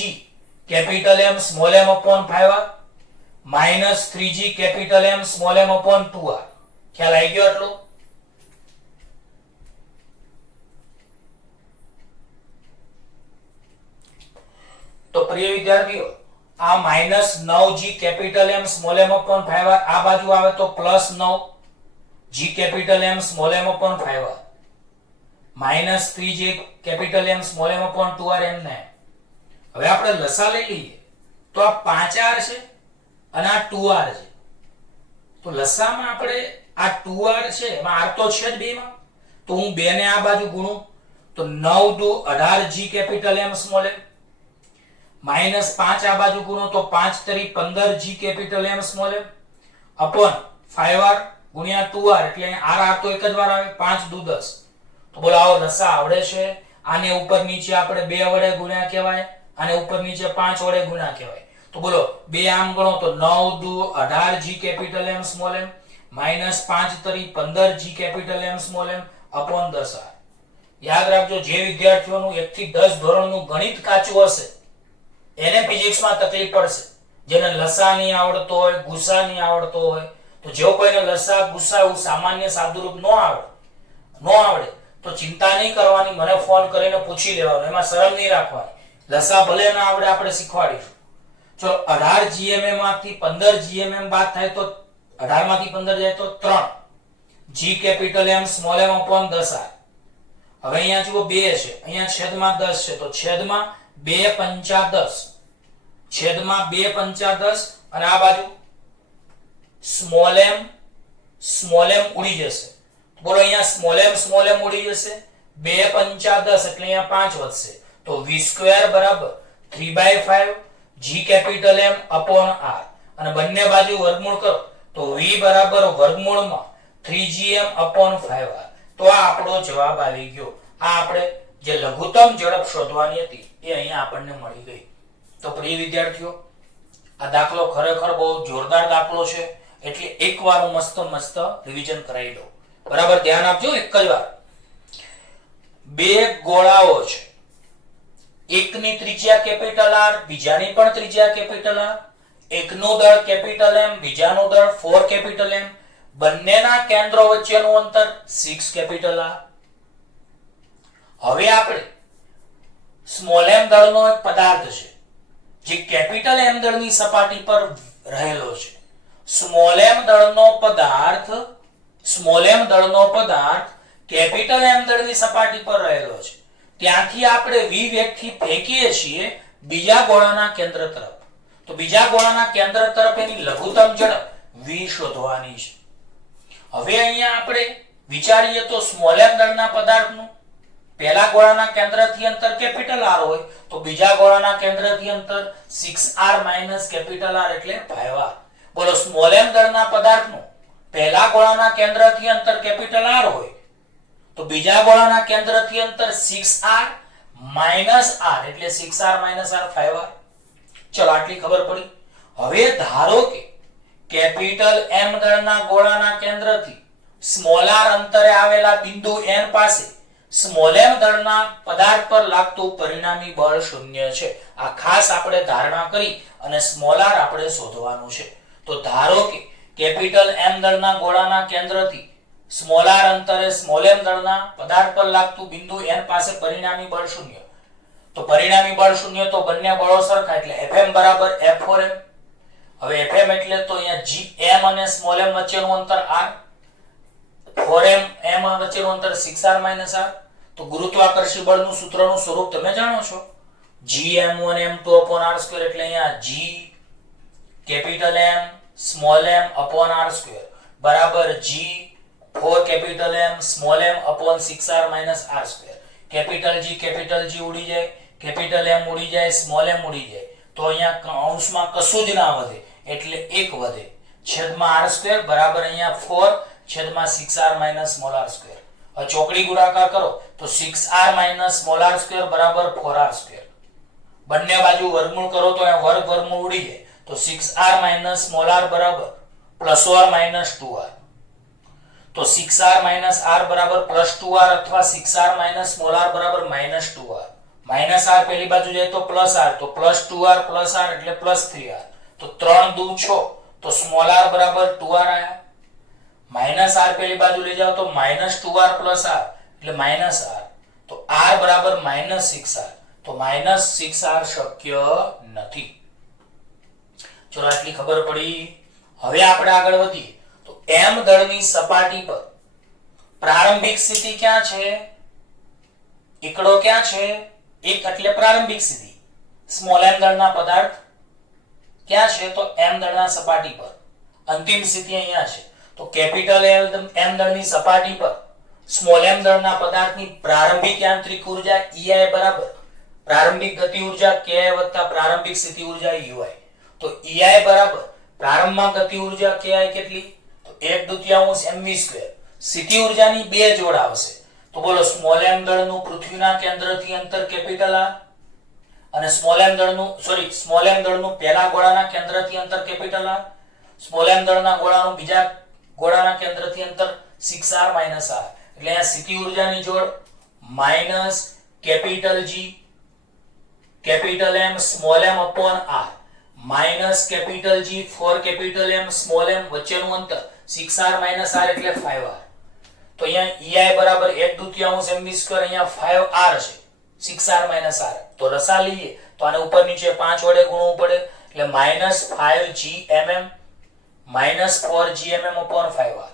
capital M small m upon 5r -3g capital M small m upon 2r. ખ્યાલ આવી ગયો આટલો? તો પ્રિય વિદ્યાર્થીઓ આ -9g capital M small m upon 5r આ બાજુ આવે તો +9g capital M small m upon 5r -3g capital M small m upon 2r એમને. હવે આપણે લસા લઈ લઈએ તો આ 5r છે અને આ 2r છે. તો લસામાં આપણે આ 2r છે, એમાં r તો છે જ બેમાં, તો હું 2 ને આ બાજુ ગુણું તો 9×2 18g capital M small m -5 આ બાજુ ગુણો તો 5×3 15g capital M small m upon 5r ગુણ્યા 2r, એટલે r તો એક જ વાર આવે, 5×2 10. તો બોલો આવો લસા આવડે છે? આને ઉપર નીચે આપણે 2 વડે ગુણ્યા કહેવાય, આને ઉપર નીચે 5 વડે ગુણ્યા કહેવાય. તો બોલો 2 આમ ગણો તો 9×2 18g capital M small m -5×3 15g capital M small m upon 10r. યાદ રાખજો, જે વિદ્યાર્થીઓનું 1 થી 10 ધોરણનું ગણિત કાચું હશે એને ફિઝિક્સમાં તકલીફ પડશે. જેને લસા નહીં આવડતો હોય, ગુસા નહીં આવડતો હોય, તો જો કોઈને લસા ગુસા એવું સામાન્ય સાદુરૂપ ન આવડે તો ચિંતા નહીં કરવાની, મને ફોન કરીને પૂછી લેવાનું, એમાં શરમ નહીં રાખવાની. લસા ભલે ના આવડે, આપણે શીખવાડીશું. ચલો 18gmm માંથી 15gmm બાદ થાય તો 18 માંથી 15 જાય તો 3g capital M small m upon 10r. હવે અહીંયા જુઓ 2 છે, અહીંયા છેદમાં 10 છે, તો છેદમાં 2 × 5 = 10 છેદમાં 2 × 5 = 10 અને આ બાજુ સ્મોલ m ઉડી જશે. બોલો અહીંયા સ્મોલ m ઉડી જશે. 2 પંચા 10 એટલે અહીંયા 5 વધશે. તો v² બરાબર 3/5 g capital M upon r અને બંને બાજુ વર્ગમૂળ કરો તો v બરાબર વર્ગમૂળમાં 3gm upon 5r. તો આ આપણો જવાબ આવી ગયો. આ આપણે જે લઘુત્તમ ઝડપ શોધવાની હતી એ અહીંયા આપણને મળી ગઈ. તો પ્રિય વિદ્યાર્થીઓ, આ દાખલો ખરેખર બહુ જોરદાર દાખલો છે, એટલે એકવાર મસ્ત રિવિઝન કરાવી દો. બરાબર ધ્યાન આપજો. એક જ વાર બે ગોળાઓ છે, એકની ત્રિજ્યા કેપિટલ R, બીજાની પણ ત્રિજ્યા કેપિટલ R, એકનું દળ કેપિટલ M, બીજાનું દળ 4 કેપિટલ M, બંનેના કેન્દ્રો વચ્ચેનું અંતર 6 કેપિટલ R. હવે આપણે સ્મોલ m દળનો એક પદાર્થ છે જે કેપિટલ M દળની સપાટી પર રહેલો છે. સ્મોલ m દળનો પદાર્થ કેપિટલ M દળની સપાટી પર રહેલો છે. ત્યાંથી આપણે v વેગથી ફેંકીએ છીએ બીજા ગોળાના કેન્દ્ર તરફ. તો બીજા ગોળાના કેન્દ્ર તરફ એની લઘુત્તમ ઝડપ v શોધવાની છે. હવે અહીંયા આપણે વિચારીએ તો સ્મોલ m દળના પદાર્થનું પહેલા ગોળાના કેન્દ્રથી અંતર કેપિટલ R હોય તો બીજા ગોળાના કેન્દ્રથી અંતર 6r કેપિટલ R એટલે 5r. બોલો સ્મોલ m દળના પદાર્થનું પહેલા ગોળાના કેન્દ્રથી અંતર કેપિટલ R હોય તો બીજા ગોળાના કેન્દ્રથી અંતર 6r r એટલે 6r r 5r. ચલો આટલી ખબર પડી. હવે ધારો કે કેપિટલ M દળના ગોળાના કેન્દ્રથી સ્મોલ r અંતરે આવેલા બિંદુ N પાસે સ્મોલ m દળના પદાર્થ પર લાગતું પરિણામી બળ શૂન્ય છે. આ ખાસ આપણે ધારણા કરી અને સ્મોલ r આપણે શોધવાનું છે. તો ધારો કે કેપિટલ M દળના ગોળાના કેન્દ્રથી સ્મોલ r અંતરે સ્મોલ m દળના પદાર્થ પર લાગતું બિંદુ N પાસે પરિણામી બળ શૂન્ય. તો પરિણામી બળ શૂન્ય તો બંને બળો સરખા એટલે Fm બરાબર F4m. હવે Fm એટલે તો અહીંયા gm અને સ્મોલ m વચ્ચેનું અંતર r, 4m m વચ્ચેનું અંતર 6r r. તો ગુરુત્વાકર્ષણ બળનું સૂત્રનું સ્વરૂપ તમે જાણો છો, gm1m2 r² એટલે અહીંયા g capital M small m upon r² બરાબર g 4 capital M small m upon 6r r². Capital G ઉડી જાય, કેપિટલ M ઉડી જાય, સ્મોલ m ઉડી જાય. તો અહીંયા કૌંસમાં કશું જ ના વધે એટલે 1 વધે. છેદમાં r² બરાબર અહીંયા 4 છેદમાં 6r સ્મોલ r². હવે ચોકડી ગુણાકાર કરો તો 6r સ્મોલ r² બરાબર 4r². બંને બાજુ વર્ગમૂળ કરો તો અહીંયા વર્ગમૂળ ઉડી જાય. તો 6r સ્મોલ r બરાબર +or -2r. તો 6r r બરાબર +2r અથવા 6r સ્મોલ r બરાબર -2r. -r પેલી બાજુ જાય તો +r, તો +2r +r એટલે +3r. તો 3 દુ 6 તો સ્મોલ r બરાબર 2r આયા. -r પેલી બાજુ લઈ જાઓ તો -2r +r એટલે -r. તો r બરાબર -6r. તો -6r શક્ય નથી. ચલો આટલી ખબર પડી. હવે આપણે આગળ વધીએ તો M દળની સપાટી પર પ્રારંભિક સ્થિતિ ક્યાં છે? એકડો ક્યાં છે? એક એટલે પ્રારંભિક સ્થિતિ. સ્મોલ m દળના પદાર્થ ક્યાં છે? તો M દળના સપાટી પર. અંતિમ સ્થિતિ અહીંયા છે. તો કેપિટલ M દળની સપાટી પર સ્મોલ m દળના પદાર્થની પ્રારંભિક યાંત્રિક ઊર્જા EI બરાબર પ્રારંભિક ગતિ ઊર્જા KI વત્તા પ્રારંભિક સ્થિતિ ઊર્જા UI. તો EI બરાબર પ્રારંભમાં ગતિ ઊર્જા KI કેટલી? તો 1/2 mv². સ્થિતિ ઊર્જાની બે જોડ આવશે. તો બોલો સ્મોલ m દળનું પૃથ્વીના કેન્દ્રથી અંતર કેપિટલ R અને સ્મોલ m દળનું પહેલા ગોળાના કેન્દ્રથી અંતર કેપિટલ R, સ્મોલ m દળના ગોળાનું બીજા ગોળાના કેન્દ્રથી અંતર 6r r. એટલે અહીંયા સ્થિતિ ઊર્જાની જોડ minus capital G capital M small m upon r minus capital G 4 capital M small m વચ્ચેનું અંતર 6r r એટલે 5r. તો અહીંયા EI બરાબર 1/2 mv², અહીંયા 5r છે, 6r r. તો રસા લઈએ તો આને ઉપર નીચે 5 વડે ગુણવું પડે એટલે -5gmm -4gmm upon 5r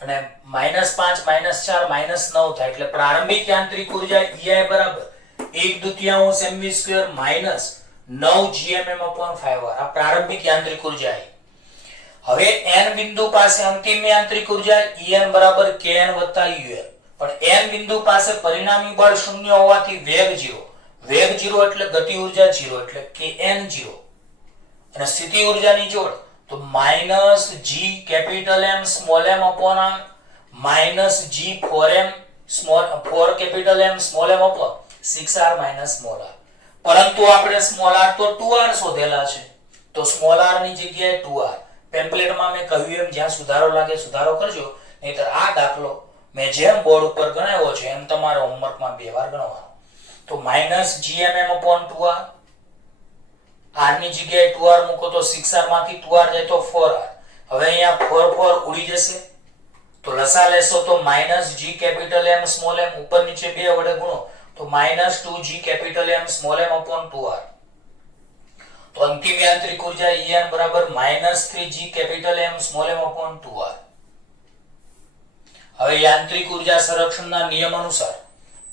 અને -5 -4 -9 થાય એટલે પ્રારંભિક યાંત્રિક ઊર્જા EI બરાબર 1/2 mv² -9 gmm upon 5r. આ પ્રારંભિક યાંત્રિક ઊર્જા છે. હવે n બિંદુ પાસે અંતિમ યાંત્રિક ઉર્જા En બરાબર kn વત્તા un, પણ n બિંદુ પાસે પરિણામી બળ શૂન્ય હોવાથી વેગ 0. વેગ 0 એટલે ગતિ ઉર્જા 0 એટલે kn 0. અને સ્થિતિ ઉર્જાની જોડ તો -g capital M small m upon r -g 4m small 4 capital M small m upon 6r small r. પરંતુ આપણે સ્મોલ r તો 2r શોધેલા છે, તો સ્મોલ r ની જગ્યાએ 2r. પેમ્પલેટમાં મેં કહ્યું એમ જ્યાં સુધારો લાગે સુધારો કરજો, નહીતર આ દાખલો મેં જેમ બોર્ડ ઉપર ગણાવ્યો છે એમ તમારે હોમવર્કમાં 2 વાર ગણવાનો. તો -gmm upon 2r, r ની જગ્યાએ 2r મૂકો તો 6r માંથી 2r જાય તો 4r. હવે અહીંયા 4 4 ઉડી જશે તો લસા લેશો તો -g capital M small m ઉપર નીચે 2 વડે ગુણો તો -2g capital M small m upon 2r. તો અંતિમ યાંત્રિક ઉર્જા En બરાબર -3g capital M small m upon 2r. હવે યાંત્રિક ઉર્જા સંરક્ષણના નિયમ અનુસાર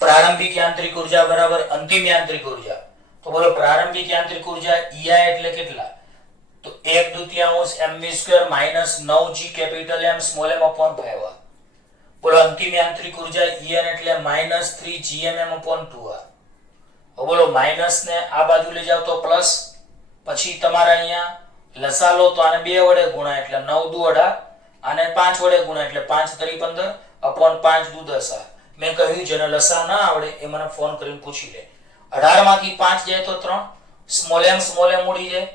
પ્રારંભિક યાંત્રિક ઉર્જા બરાબર અંતિમ યાંત્રિક ઉર્જા. તો બોલો પ્રારંભિક યાંત્રિક ઉર્જા EI એટલે કેટલા? તો 1/2 mv² -9g capital M small m upon 5r. બોલો અંતિમ યાંત્રિક ઉર્જા En એટલે -3gmm upon 2r. હવે બોલો માઈનસ ને આ બાજુ લઈ જાવ તો પ્લસ, પછી તમારે અહીંયા લસા લો તો આને 2 વડે ગુણાય એટલે 9 દુ 18, આને 5 વડે ગુણાય એટલે 5 તરી 15 upon 5 દુ 10r. મેં કહ્યું જેને લસા ના આવડે એ મને ફોન કરીને પૂછી લે. 18 માંથી 5 જાય તો 3, સ્મોલ m ઉડી જાય,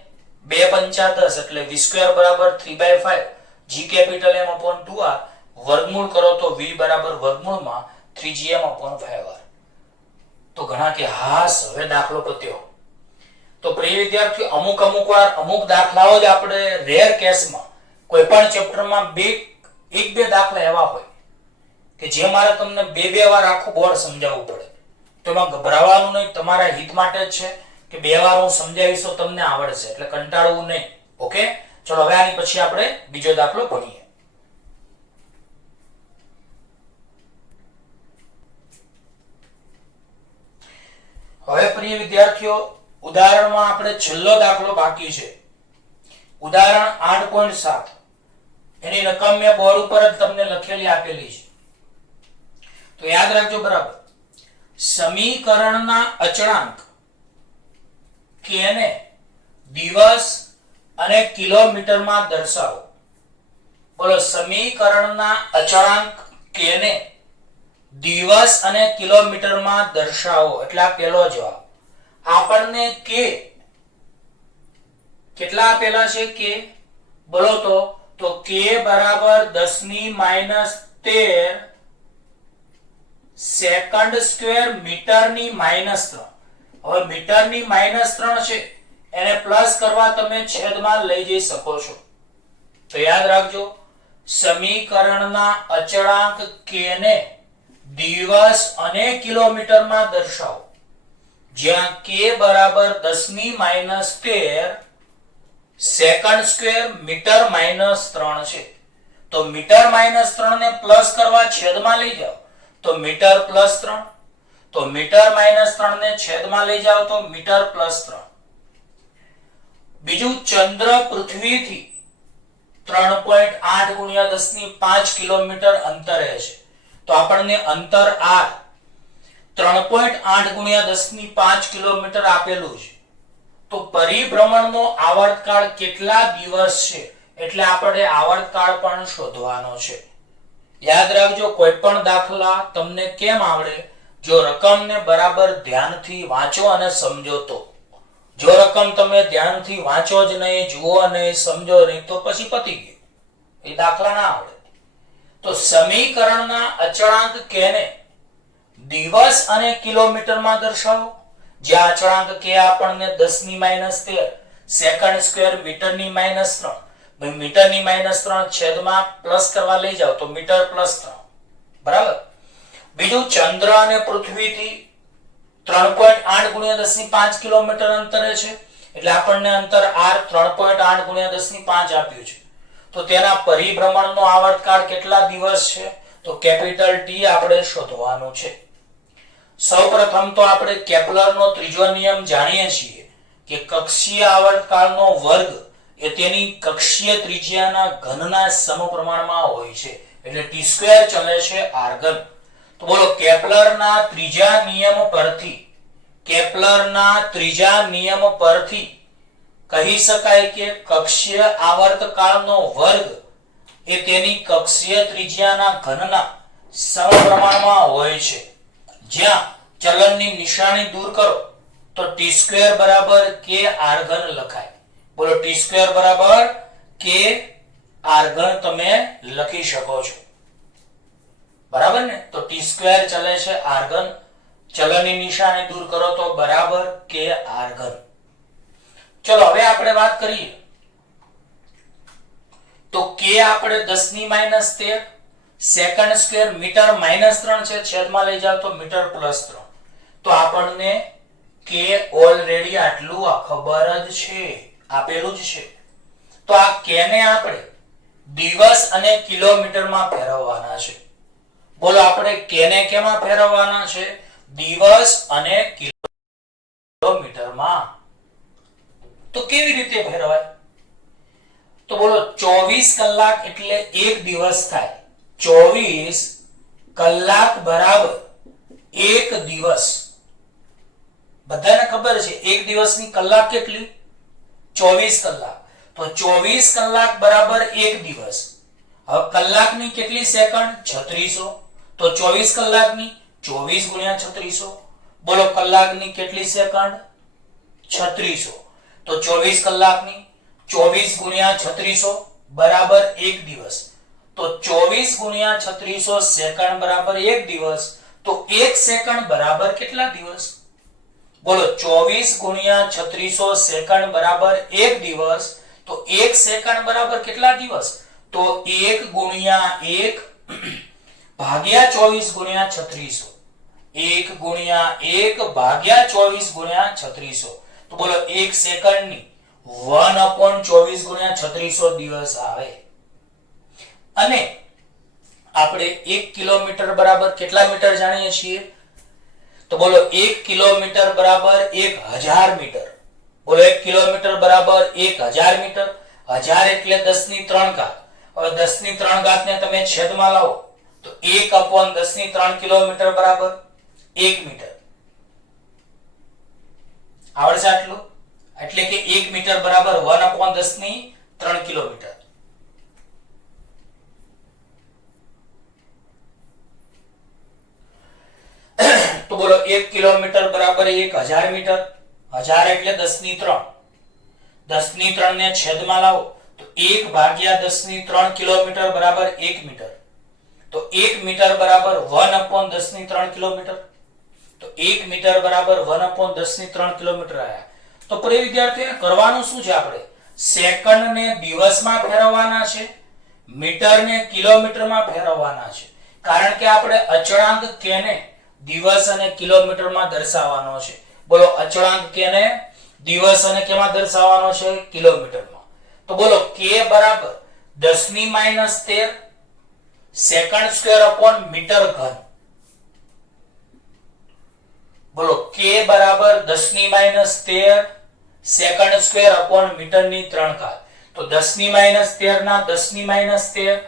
2 પંચા 10 એટલે v² બરાબર 3/5 g capital M upon 2r. વર્ગમૂળ કરો તો v બરાબર વર્ગમૂળમાં 3gm upon 5r. તો ઘણા કે હાસ હવે દાખલો પત્યો. તો પ્રિય વિદ્યાર્થીઓ, અમુક વાર અમુક દાખલાઓ જ આપણે રેર કેસમાં કોઈ પણ ચેપ્ટરમાં એક બે દાખલા એવા હોય કે જે મારે તમને બે વાર આખું બોર્ડ સમજાવવું પડે. તો એમાં ગભરાવાનું નહીં, તમારા હિત માટે જ છે કે 2 વાર હું સમજાવીશ તો તમને આવડશે, એટલે કંટાળવું નહીં. ઓકે, ચલો હવે આની પછી આપણે બીજો દાખલો ભણીએ. હવે પ્રિય વિદ્યાર્થીઓ, ઉદાહરણમાં આપણે છેલ્લો દાખલો બાકી છે, ઉદાહરણ 8.7. એની રકમ મેં બોર્ડ ઉપર જ તમને લખેલી આપેલી છે, તો યાદ રાખજો બરાબર. સમીકરણના અચળાંક k ને દિવસ અને કિલોમીટરમાં દર્શાવો. બોલો સમીકરણના અચળાંક k ને દિવસ અને કિલોમીટરમાં દર્શાવો. એટલે આ પહેલો જવાબ. આપણને k કેટલા આપેલા છે? k બોલો તો k બરાબર 10⁻13 સેકન્ડ સ્ક્વેર મીટરની -3. હવે મીટરની -3 છે એને પ્લસ કરવા તમે છેદમાં લઈ જઈ શકો છો. તો યાદ રાખજો, સમીકરણના અચળાંક k ને દિવસ અને કિલોમીટરમાં દર્શાવો. જ્યાં k બરાબર 10⁻13 સેકન્ડ સ્ક્વેર મીટર -3 છે. તો મીટર -3 ને પ્લસ કરવા છેદમાં લઈ જાઓ તો મીટર +3, તો મીટર -3 ને છેદમાં લઈ જાઓ તો મીટર +3. બીજું, ચંદ્ર પૃથ્વીથી 3.8 × 10⁵ કિલોમીટર અંતરે છે. તો આપણને અંતર r 3.8 × 10⁵ કિલોમીટર આપેલું છે. તો પરિભ્રમણનો આવર્તકાળ કેટલા દિવસ છે, એટલે આપણે આવર્તકાળ પણ શોધવાનો છે. યાદ રાખજો, કોઈ પણ દાખલા તમને કેમ આવડે? જો રકમને બરાબર ધ્યાનથી વાંચો અને સમજો તો. જો રકમ તમે ધ્યાનથી વાંચો જ નહીં, જુઓ નહીં, સમજો નહીં તો પછી પતી ગયું, એ દાખલા ના આવડે. તો સમીકરણના અચળાંક k ને દિવસ અને કિલોમીટરમાં દર્શાવો. જ્યાં અચળાંક k આપણને 10⁻13 સેકન્ડ સ્ક્વેર મીટરની -3, મીટરની -3 છેદમાં પ્લસ કરવા લઈ જાઓ તો મીટર +3. બરાબર. બીજું, ચંદ્ર અને પૃથ્વીથી 3.8 × 10⁵ કિલોમીટર અંતરે છે, એટલે આપણને અંતર r 3.8 × 10⁵ આપ્યું છે. તો તેના પરિભ્રમણનો આવર્તકાળ કેટલા દિવસ છે? તો કેપિટલ T આપણે શોધવાનું છે. સૌપ્રથમ તો આપણે કેપ્લરનો ત્રીજો નિયમ જાણીએ છીએ કે કક્ષીય આવર્તકાળનો વર્ગ એ તેની કક્ષીય ત્રિજ્યાના ઘનના સમપ્રમાણમાં હોય છે, એટલે t સ્ક્વેર ચલે છે r ઘન. તો બોલો કેપ્લરના ત્રીજા નિયમ પરથી કહી શકાય કે કક્ષીય આવર્તકાળનો વર્ગ એ તેની કક્ષીય ત્રિજ્યાના ઘનના સમપ્રમાણમાં હોય છે. જ્યાં ચલનની નિશાની દૂર કરો તો t સ્ક્વેર બરાબર k r ઘન લખાય. બોલો t સ્ક્વેર બરાબર k r ઘન તમે લખી શકો છો, બરાબર ને? તો t સ્ક્વેર ચલે છે r ઘન, ચલનની નિશાની દૂર કરો તો બરાબર k r ઘન. ચલો હવે આપણે વાત કરીએ તો k આપણે 10⁻13 સેકન્ડ સ્ક્વેર મીટર -3 છે, છેદમાં લઈ જાવ તો મીટર +3. તો આપણને k ઓલરેડી આટલું ખબર જ છે, આપેલું જ છે. તો આ k ને આપણે દિવસ અને કિલોમીટરમાં ફેરવવાના છે. બોલો આપણે k ને કેમાં ફેરવવાના છે? દિવસ અને કિલોમીટરમાં. તો કેવી રીતે ફેરવાય? તો બોલો 24 કલાક એટલે એક દિવસ થાય. 24 કલાક બરાબર એક દિવસ. બધાને ખબર છે એક દિવસની કલાક કેટલી? 24 કલાક. તો 24 કલાક બરાબર એક દિવસ. હવે કલાકની કેટલી સેકન્ડ? 3600. તો 24 કલાકની 24 ગુણ્યા 3600. બોલો કલાકની કેટલી સેકન્ડ? 3600. તો 24 કલાકની 24 ગુણ્યા 3600 બરાબર એક દિવસ. તો 24 ગુણ્યા 3600 સેકન્ડ બરાબર એક દિવસ. તો એક સેકન્ડ બરાબર કેટલા દિવસ? બોલો 24 ગુણ્યા 3600 સેકન્ડ બરાબર એક દિવસ. તો એક સેકન્ડ બરાબર કેટલા દિવસ? તો 1 ગુણ્યા 1 ભાગ્યા 24 ગુણ્યા 3600. 1 ગુણ્યા 1 ભાગ્યા 24 ગુણ્યા 3600. તો બોલો એક સેકન્ડની 1/24 ગુણ્યા 3600 દિવસ આવે. અને આપણે 1 કિલોમીટર બરાબર કેટલા મીટર જાણીએ છીએ? તો બોલો 1 કિલોમીટર બરાબર 1000 મીટર. બોલો 1 કિલોમીટર બરાબર 1000 મીટર. 1000 એટલે 10⁻³ ઘાત. હવે 10⁻³ ઘાત ને તમે છેદમાં લાવો તો 1/10⁻³ કિલોમીટર બરાબર 1 મીટર. આવડશે આટલું? એટલે કે 1 મીટર બરાબર 1/10⁻³ કિલોમીટર. તો બોલો 1 કિલોમીટર બરાબર 1000 મીટર. 1000 એટલે 10⁻³ 10⁻³ ને છેદમાં લાવો તો 1/10⁻³ કિલોમીટર બરાબર 1 મીટર. તો 1 મીટર બરાબર 1/10⁻³ કિલોમીટર. તો 1 મીટર બરાબર 1/10⁻³ કિલોમીટર આયા. તો પ્રિય વિદ્યાર્થીઓ કરવાનું શું છે? આપણે સેકન્ડ ને દિવસમાં ફેરવવાના છે, મીટર ને કિલોમીટરમાં ફેરવવાના છે. કારણ કે આપણે અચળાંક k ને દિવસ અને કિલોમીટરમાં દર્શાવવાનો છે. બોલો અચળાંક k ને દિવસ અને કેમાં દર્શાવવાનો છે? કિલોમીટરમાં. તો બોલો k બરાબર 10⁻13 સેકન્ડ સ્ક્વેર અપોન મીટર ઘન. બોલો k બરાબર 10⁻13 સેકન્ડ સ્ક્વેર અપોન મીટરની 3 ઘાત. તો 10⁻13 ના 10⁻13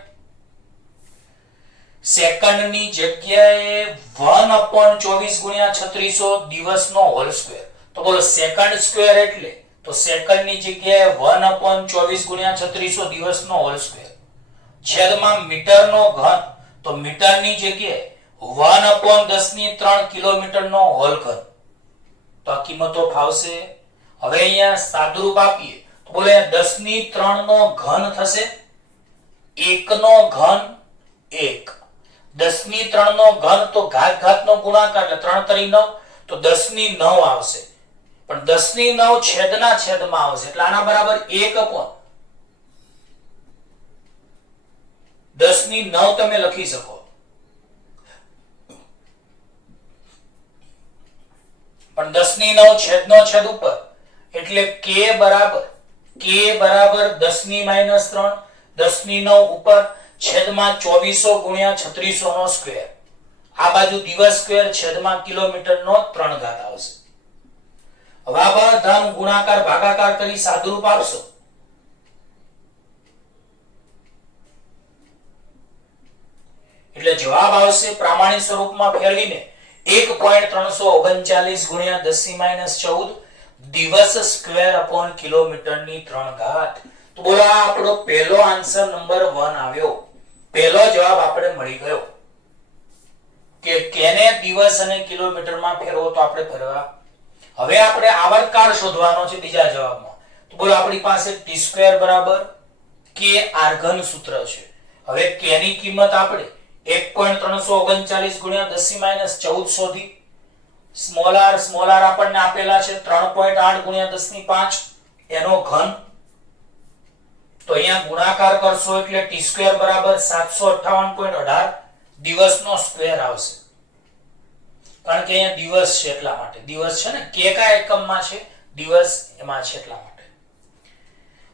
સેકન્ડની જગ્યાએ 1/24 ગુણ્યા 3600 દિવસનો હોલ સ્ક્વેર. તો બોલો સેકન્ડ સ્ક્વેર એટલે તો સેકન્ડની જગ્યાએ 1/24 ગુણ્યા 3600 દિવસનો હોલ સ્ક્વેર છેદમાં મીટરનો ઘન. તો મીટરની જગ્યાએ 1/10⁻³ કિલોમીટરનો હોલ ઘન. તો આ કિંમતો ફાવશે. હવે અહીંયા સાદુરૂપ આપીએ તો બોલે 10⁻³ નો ઘન થશે 1 નો ઘન 1. 10⁻³ નો ઘન તો ઘાત ઘાતનો ગુણાકાર એટલે 3 × 9 તો 10⁹ આવશે. પણ 10⁹ છેદના છેદમાં આવશે એટલે આના બરાબર 1/10⁹ તમે લખી શકો. પણ 10⁹ છેદનો છેદ ઉપર એટલે k બરાબર 10⁻³ 10⁹ ઉપર છેદમાં 2400 ગુણ્યા 3600 નો સ્ક્વેર. આ બાજુ દિવસ સ્ક્વેર છેદમાં કિલોમીટરનો 3 ઘાત આવશે. હવે આ બધાનો ગુણાકાર ભાગાકાર કરી સાદુરૂપ આપશો એટલે જવાબ આવશે પ્રામાણિક સ્વરૂપમાં ફેરવીને 1.339 ગુણ્યા 10⁻14 દિવસ સ્ક્વેર અપોન કિલોમીટરની 3 ઘાત. તો બોલો આ આપણો પહેલો આન્સર નંબર 1 આવ્યો. પહેલો જવાબ આપણે મળી ગયો કે કેને દિવસ અને કિલોમીટરમાં ફેરવો તો આપણે ફેરવા. હવે આપણે આવર્તકાળ શોધવાનો છે બીજા જવાબમાં. તો બોલો આપણી પાસે t² બરાબર k r ઘન સૂત્ર છે. હવે k ની કિંમત આપણે 1.339 ગુણ્યા 10⁻14 શોધી. સ્મોલ r આપણને આપેલા છે 3.8 ગુણ્યા 10⁵ એનો ઘન. તો અહીંયા ગુણાકાર કરશો એટલે t² બરાબર 758.18 દિવસનો સ્ક્વેર આવશે. કારણ કે અહીંયા દિવસ છે એટલા માટે. દિવસ છે ને કે કા એકમમાં છે, દિવસ એમાં છે એટલા માટે.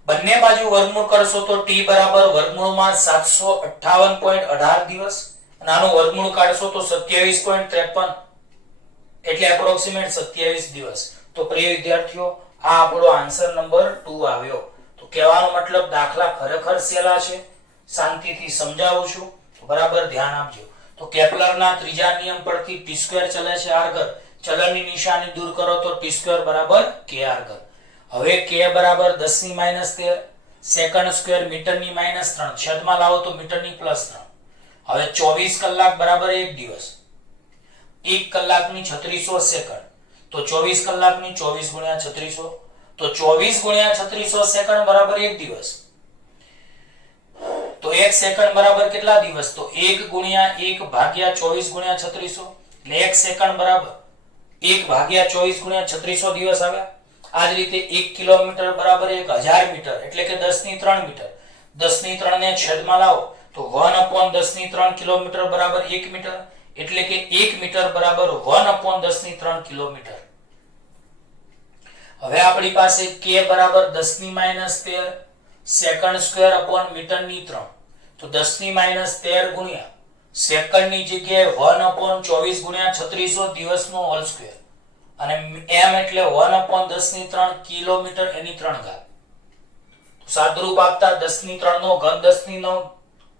બંને બાજુ વર્ગમૂળ કરશો તો t બરાબર વર્ગમૂળમાં 758.18 દિવસ અને આનું વર્ગમૂળ કાઢશો તો 27.53 એટલે એપ્રોક્સિમેટ 27 દિવસ. તો પ્રિય વિદ્યાર્થીઓ આ આપણો આન્સર નંબર 2 આવ્યો. તો કહેવાનો મતલબ દાખલા ખરેખર સહેલા છે. શાંતિથી સમજાવું છું તો બરાબર ધ્યાન આપજો. તો કેપ્લરના ત્રીજા નિયમ પરથી t² ચલે છે r ઘન. ચલનની નિશાની દૂર કરો તો t² બરાબર kr ઘન. હવે k બરાબર 10⁻13 સેકન્ડ સ્ક્વેર મીટરની -3 છેદમાં લાવો તો મીટરની +3. હવે 24 કલાક બરાબર 1 દિવસ. 1 કલાકની 3600 સેકન્ડ. તો 24 કલાકની 24 ગુણ્યા 3600 તો 24 ગુણ્યા 3600 સેકન્ડ બરાબર 1 દિવસ. તો 1 સેકન્ડ બરાબર કેટલા દિવસ? તો 1 ગુણ્યા 1 ભાગ્યા 24 ગુણ્યા 3600 એટલે 1 સેકન્ડ બરાબર 1 ભાગ્યા 24 ગુણ્યા 3600 દિવસ આવ્યા. આ જ રીતે 1 કિલોમીટર બરાબર 1000 મીટર એટલે કે 10⁻³ મીટર. 10⁻³ ને છેદમાં લાવો તો 1/10⁻³ કિલોમીટર બરાબર 1 મીટર એટલે કે 1 મીટર બરાબર 1/10⁻³ કિલોમીટર. હવે આપણી પાસે k બરાબર 10⁻13 સેકન્ડ સ્ક્વેર અપોન મીટરની 3. તો 10⁻13 ગુણ્યા સેકન્ડની જગ્યાએ 1/24 ગુણ્યા 3600 દિવસનો હોલ સ્ક્વેર અને m એટલે 1/10⁻³ કિલોમીટર એની 3 ઘાત. તો સાદરૂપ આપતા 10⁻³ નો ઘન 10⁻9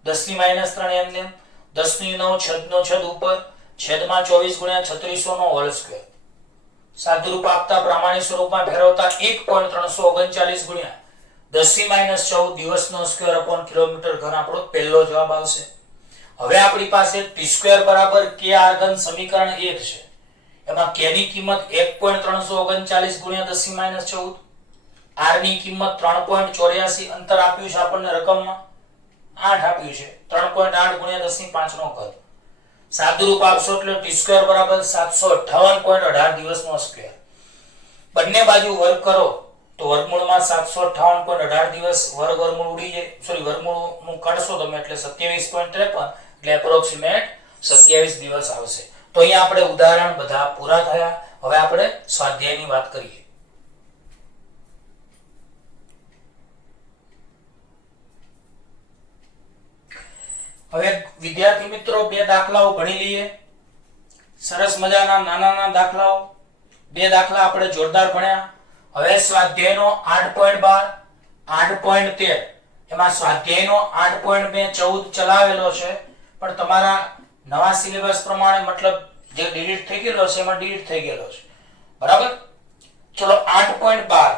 10⁻³ એમ ને 10⁻9 છેદનો છેદ ઉપર છેદમાં 24 ગુણ્યા 3600 નો હોલ સ્ક્વેર. સાદરૂપ આપતા પ્રામાણિક સ્વરૂપમાં ફેરવતા 1.339 ગુણ્યા 10⁻14 દિવસનો સ્ક્વેર અપોન કિલોમીટર ઘન આપણો પહેલો જવાબ આવશે. હવે આપણી પાસે t² બરાબર kr ઘન સમીકરણ 1 છે. એમાં k ની કિંમત 1.339 ગુણ્યા 10⁻14 r ની કિંમત 3.84 અંતર આપ્યું છે આપણને રકમમાં 8 આપ્યું છે 3.8 ગુણ્યા 10⁵ નો ઘન. સાદુરૂપ આપશો એટલે t² બરાબર 758.18 દિવસનો સ્ક્વેર. બંને બાજુ વર્ગ કરો તો વર્ગમૂળમાં 758.18 દિવસ વર્ગમૂળ ઉડી જાય વર્ગમૂળનું કાઢશો તમે એટલે 27.53 એટલે એપ્રોક્સિમેટ 27 દિવસ આવશે. તો અહીંયા આપણે ઉદાહરણ બધા પૂરા થયા. હવે આપણે સ્વાધ્યાયની વાત કરીએ. હવે વિદ્યાર્થી મિત્રો બે દાખલાઓ ગણી લઈએ. સરસ મજાના નાના દાખલાઓ. બે દાખલા આપણે જોરદાર ભણ્યા. હવે સ્વાધ્યાયનો 8.12 8.13 એમાં સ્વાધ્યાયનો 8.2 ચલાવેલો છે પણ તમારા નવા સિલેબસ પ્રમાણે મતલબ જે ડિલીટ થઈ ગયેલો છે એમાં ડિલીટ થઈ ગયેલો છે. બરાબર? ચલો 8.12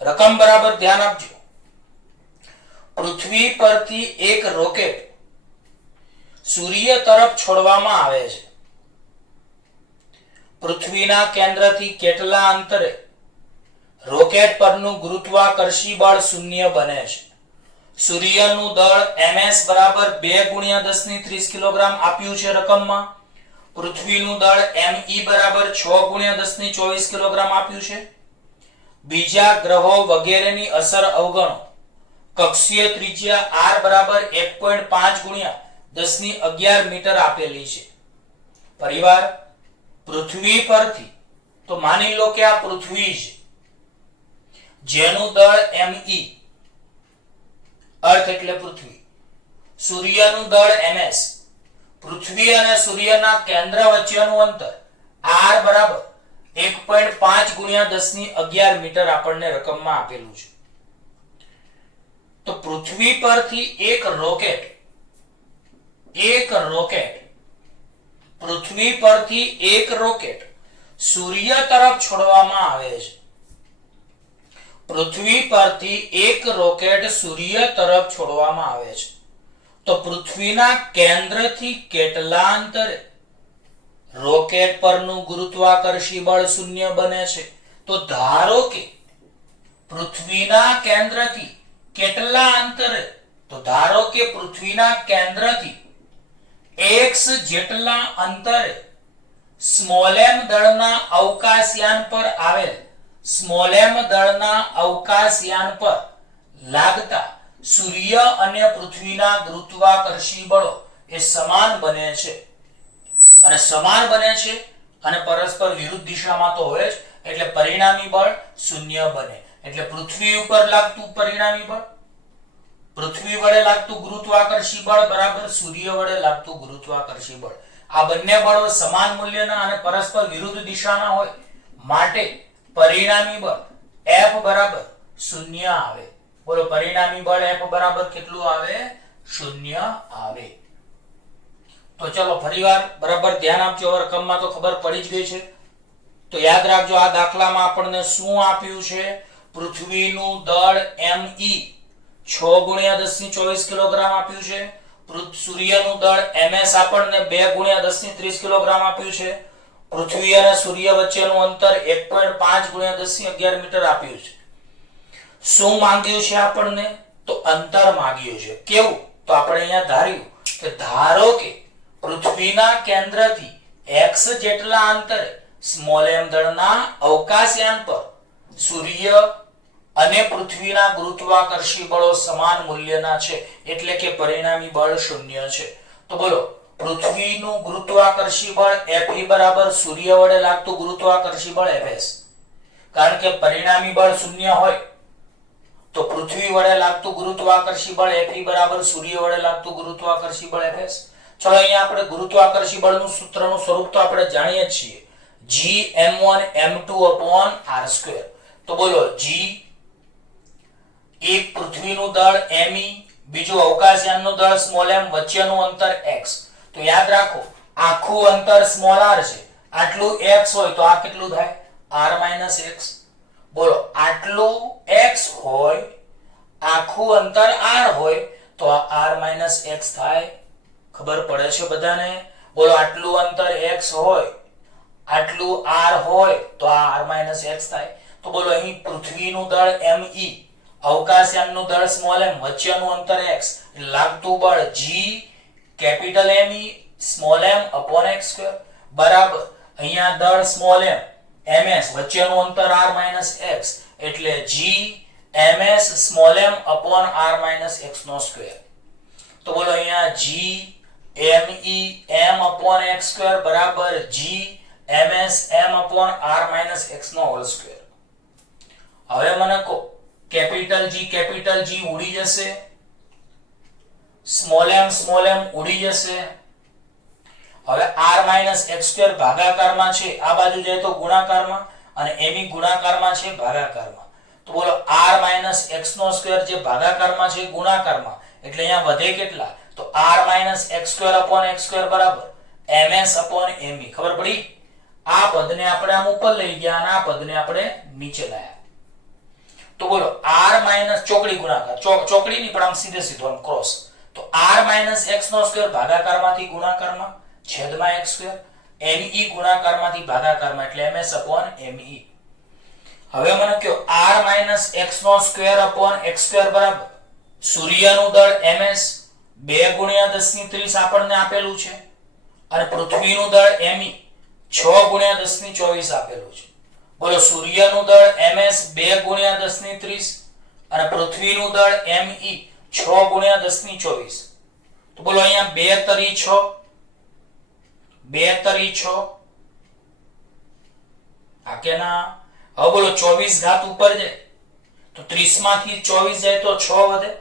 રકમ બરાબર ધ્યાન આપજો. પૃથ્વી પરથી એક રોકેટ સૂર્ય તરફ છોડવામાં આવે છે. પૃથ્વીના કેન્દ્રથી કેટલા અંતરે રોકેટ પરનું ગુરુત્વાકર્ષી બળ શૂન્ય બને છે? સૂર્યનું દળ ms બરાબર 2 ગુણ્યા 10⁻30 કિલોગ્રામ આપ્યું છે રકમમાં. પૃથ્વીનું દળ me બરાબર 6 ગુણ્યા 10⁻24 કિલોગ્રામ આપ્યું છે. બીજા ગ્રહો વગેરેની અસર અવગણો. કક્ષીય ત્રિજ્યા r બરાબર 1.5 ગુણ્યા 10⁻11 મીટર આપેલી છે. પરિવાર પૃથ્વી પરથી તો માની લો કે આ પૃથ્વી છે જેનું દળ me અર્થ એટલે પૃથ્વી. સૂર્યનું દળ ms. પૃથ્વી અને સૂર્યના કેન્દ્ર વચ્ચેનું અંતર r બરાબર 1.5 ગુણ્યા 10⁻11 મીટર આપણને રકમમાં આપેલું છે. તો પૃથ્વી પરથી એક રોકેટ એક રોકેટ પૃથ્વી પરથી એક રોકેટ સૂર્ય તરફ છોડવામાં આવે છે, પૃથ્વી પરથી એક રોકેટ સૂર્ય તરફ છોડવામાં આવે છે, તો પૃથ્વીના કેન્દ્રથી કેટલા અંતરે રોકેટ પરનું ગુરુત્વાકર્ષી બળ શૂન્ય બને છે? તો ધારો કે પૃથ્વીના કેન્દ્રથી કેટલા અંતરે? તો ધારો કે પૃથ્વીના કેન્દ્રથી x જેટલા અંતરે સ્મોલ m દળના અવકાશયાન પર આવેલ સ્મોલ m દળના અવકાશયાન પર લાગતા સૂર્ય અને પૃથ્વીના ગુરુત્વાકર્ષી બળો એ સમાન બને છે, અને સમાન બને છે અને પરસ્પર વિરુદ્ધ દિશામાં તો હોય જ, એટલે પરિણામી બળ શૂન્ય બને. એટલે પૃથ્વી ઉપર લાગતું પરિણામી બળ, પૃથ્વી વડે લાગતું ગુરુત્વાકર્ષી બળ બરાબર સૂર્ય વડે લાગતું ગુરુત્વાકર્ષી બળ. આ બંને બળો સમાન મૂલ્યના અને પરસ્પર વિરુદ્ધ દિશાના હોય માટે પરિણામી બળ F બરાબર શૂન્ય આવે. બોલો પરિણામી બળ F બરાબર કેટલું આવે? શૂન્ય આવે. તો ચલો ફરીવાર બરાબર ધ્યાન આપજો. રકમમાં તો ખબર પડી જ ગઈ છે, તો યાદ રાખજો આ દાખલામાં આપણને શું આપ્યું છે? પૃથ્વીનું દળ me 6 ગુણ્યા 10 ની 24 કિલોગ્રામ આપ્યું છે. સૂર્યનું દળ ms આપણને 2 ગુણ્યા 10 ની 30 કિલોગ્રામ આપ્યું છે. પૃથ્વી અને સૂર્ય વચ્ચેનું અંતર 1.5 ગુણ્યા 10 ની 11 મીટર આપ્યું છે. શું માંગ્યું છે આપણને? તો અંતર માંગ્યું છે. કેવું? તો આપણે અહીંયા ધાર્યું કે ધારો કે પૃથ્વીના કેન્દ્રથી x જેટલા અંતરે સ્મોલ m દળના અવકાશયાન પર સૂર્ય અને પૃથ્વીના ગુરુત્વાકર્ષી બળો સમાન મૂલ્યના છે, એટલે કે પરિણામી બળ શૂન્ય છે. તો બોલો પૃથ્વીનું ગુરુત્વાકર્ષી બળ Fe બરાબર સૂર્ય વડે લાગતું ગુરુત્વાકર્ષી બળ Fs. કારણ કે પરિણામી બળ શૂન્ય હોય તો પૃથ્વી વડે લાગતું ગુરુત્વાકર્ષી બળ Fe બરાબર સૂર્ય વડે લાગતું ગુરુત્વાકર્ષી બળ Fs. ચલો અહીંયા આપણે ગુરુત્વાકર્ષી બળનું સૂત્રનું સ્વરૂપ તો આપણે જાણીએ છીએ, Gm1m2/r². તો બોલો G એક પૃથ્વીનું દળ me, બીજું અવકાશયાનનું દળ સ્મોલ m, વચ્ચેનું અંતર x. તો યાદ રાખો આખું અંતર સ્મોલ r છે, આટલું x હોય તો આ કેટલું થાય? r - x. બોલો આટલું x હોય, આખું અંતર r હોય તો આ r - x થાય. ખબર પડે છે બધાને? બોલો આટલું અંતર x હોય, આટલું r હોય તો આ r - x થાય. તો બોલો અહીં પૃથ્વીનું દળ me, અવકાશયાનનું દળ સ્મોલ m, વચ્ચેનું અંતર x, લાગતું બળ G capital me small m upon x² બરાબર અહીંયા દળ સ્મોલ m ms, વચ્ચેનું અંતર r - x, એટલે G ms small m upon r - x². તો બોલો અહીંયા G me m upon x² બરાબર G ms m upon r - x². હવે મને કહો કેપિટલ G ઉડી જશે, સ્મોલ m ઉડી જશે. હવે r - x² ભાગાકારમાં છે, આ બાજુ જાય તો ગુણાકારમાં, અને me ગુણાકારમાં છે ભાગાકારમાં. તો બોલો r - x² જે ભાગાકારમાં છે ગુણાકારમાં, એટલે અહીંયા વધે કેટલા? તો r - x²/x² બરાબર ms me. ખબર પડી? આ પદને આપણે આમ ઉપર લઈ ગયા અને આ પદને આપણે નીચે લાયા. તો બોલો r - ચોકડી ગુણાકાર, ચોકડી નહીં પણ આમ સીધે સીધો આમ ક્રોસ. તો r - x² ભાગાકારમાંથી ગુણાકારમાં છેદમાં x², me ગુણાકારમાંથી ભાગાકારમાં એટલે ms me. હવે મને કહો r - x²/x² બરાબર સૂર્યનું દળ ms 2 ગુણ્યા 10 ની 30 આપણને આપેલું છે, અને પૃથ્વીનું દળ me 6 ગુણ્યા 10 ની 24 આપેલું છે. બોલો સૂર્યનું દળ ms 2 ગુણ્યા 10 ની 30 અને પૃથ્વીનું દળ me 6 ગુણ્યા 10 ની 24. તો બોલો અહીંયા 2 તરી 6, 2 તરી 6 આ કે ના? હવે બોલો 24 ઘાત ઉપર જાય તો 30 માંથી 24 જાય તો 6 વધે,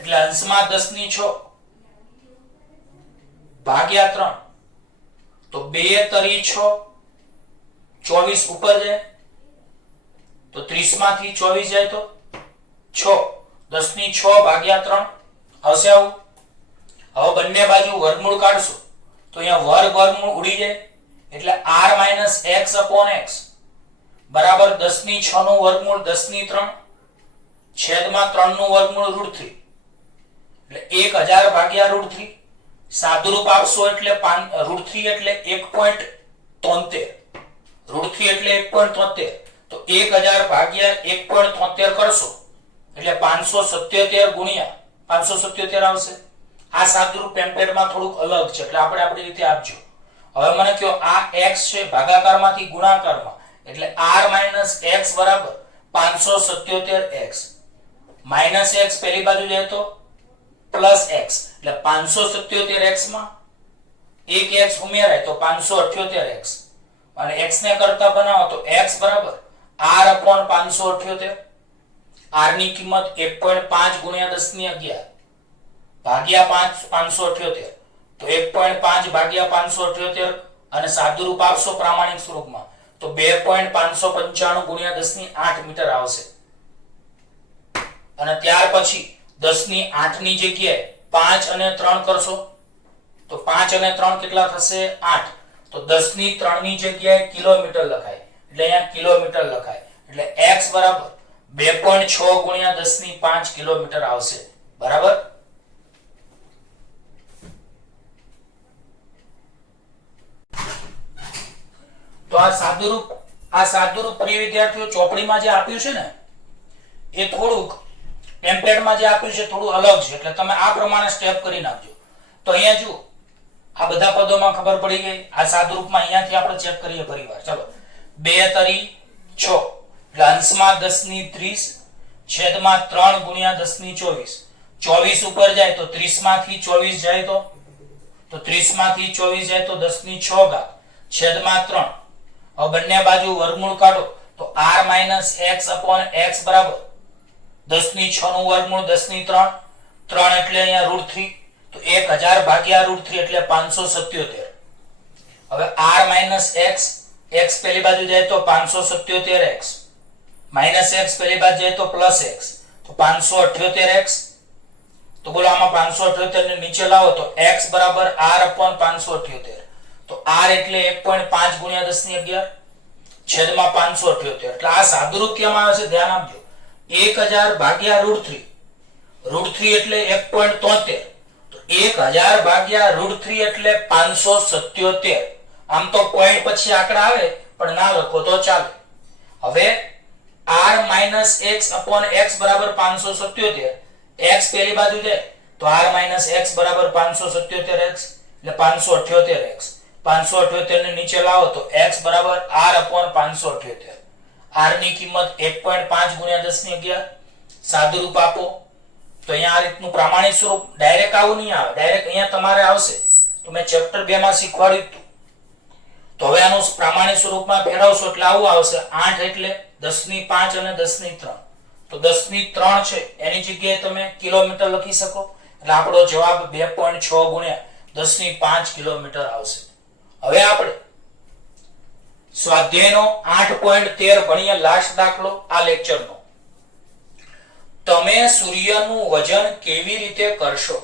એટલે અંશમાં 10 ની 6 ભાગ્યા 3. તો 2 તરી 6, 24 ઉપર જાય તો 30 માંથી 24 જાય તો 6, 10 ની 6 ભાગ્યા 3 આવશે આવું. હવે બંને બાજુ વર્ગમૂળ કાઢશો તો અહીંયા વર્ગમૂળ ઉડી જાય એટલે r - x / x બરાબર 10⁶ નું વર્ગમૂળ 10⁻³ છેદમાં 3 નું વર્ગમૂળ √3 એટલે 1000 ભાગ્યા √3 સાદુરૂપ આપશો એટલે √3 એટલે 1.73 √3 એટલે 1.73 તો 1000 ભાગ્યા 1.73 કરશો એટલે 577 ગુણ્યા 577 આવશે આ સાદુરૂપ ટેમ્પલેટમાં થોડુંક અલગ છે એટલે આપણે આપણી રીતે આપજો હવે મને કહો આ x છે ભાગાકારમાંથી ગુણાકારમાં એટલે r - x બરાબર 577x - x પહેલી બાજુ જાય તો પ્લસ x એટલે 577x માં એક x ઉમેરાય તો 578x અને x ને કરતા બનાવો તો x બરાબર r / 578 r ની કિંમત 1.5 ગુણ્યા 10⁻11 ભાગ્યા 578 તો 1.5 ભાગ્યા 578 અને સાદુરૂપ આપશો પ્રામાણિક સ્વરૂપમાં તો 2.595 ગુણ્યા 10⁸ મીટર આવશે અને ત્યાર પછી 10⁸ ની જગ્યાએ 5 અને 3 કરશો તો 5 અને 3 કેટલા થશે 8 તો 10⁻³ ની જગ્યાએ કિલોમીટર લખાય એટલે અહીંયા કિલોમીટર લખાય એટલે x બરાબર 2.6 ગુણ્યા 10⁵ કિલોમીટર આવશે બરાબર તો આ સાદુરૂપ પ્રિય વિદ્યાર્થીઓ ચોપડીમાં જે આપ્યું છે ને એ થોડુંક ટેમ્પલેટમાં જે આપ્યું છે થોડું અલગ છે એટલે તમે આ પ્રમાણે સ્ટેપ કરી નાખજો તો અહીંયા જો આ બધા પદોમાં ખબર પડી ગઈ આ સાદુરૂપમાં અહીંયાથી આપણે ચેક કરીએ ફરીવાર ચલો 2 તરી 6 એટલે અંશમાં 10⁻30 છેદમાં 3 ગુણ્યા 10⁻24 24 ઉપર જાય તો 30 માંથી 24 જાય તો 30 માંથી 24 જાય તો 10⁶ ઘાત છેદમાં 3 હવે બંને બાજુ વર્ગમૂળ કાઢો તો r - x / x બરાબર 10⁶ નું વર્ગમૂળ 10⁻³ 3 એટલે અહીંયા √3 તો 1000 ભાગ્યા √3 એટલે 577 હવે r - x પહેલી બાજુ જાય તો 577x - x પહેલી બાજુ જાય તો +x તો 578x તો બોલો આમાં 578 ને નીચે લાવો તો x બરાબર r / 578 તો r એટલે 1.5 ગુણ્યા 10⁻11 છેદમાં 578 એટલે આ સાદુરૂપ કેમ આવે છે ધ્યાન આપજો 1000 ભાગ્યા √3 √3 એટલે 1.73 તો 1000 ભાગ્યા √3 એટલે 577 આમ તો પોઈન્ટ પછી આંકડા આવે પણ ના લખો તો ચાલે હવે r - x / x બરાબર 577 x પહેલી બાજુ જાય તો r - x બરાબર 577x એટલે 578x 578 ને નીચે લાવો તો x બરાબર r / 578 r ની કિંમત 1.5 ગુણ્યા 10⁻11 સાદુરૂપ આપો તો અહીંયા આ રીતનું પ્રામાણિક સ્વરૂપ ડાયરેક્ટ આવું નહીં આવે ડાયરેક્ટ અહીંયા તમારે આવશે તો મેં ચેપ્ટર 2 માં શીખવાડ્યું હતું તો હવે આનું પ્રામાણિક સ્વરૂપમાં ફેરવશો એટલે આવું આવશે 8 એટલે 10⁵ અને 10⁻³ તો 10⁻³ છે એની જગ્યાએ તમે કિલોમીટર લખી શકો એટલે આપણો જવાબ 2.6 ગુણ્યા 10⁵ કિલોમીટર આવશે હવે આપણે સ્વાધ્યાયનો 8.13 ભણીએ લાસ્ટ દાખલો આ લેક્ચરનો તમે સૂર્યનું વજન કેવી રીતે કરશો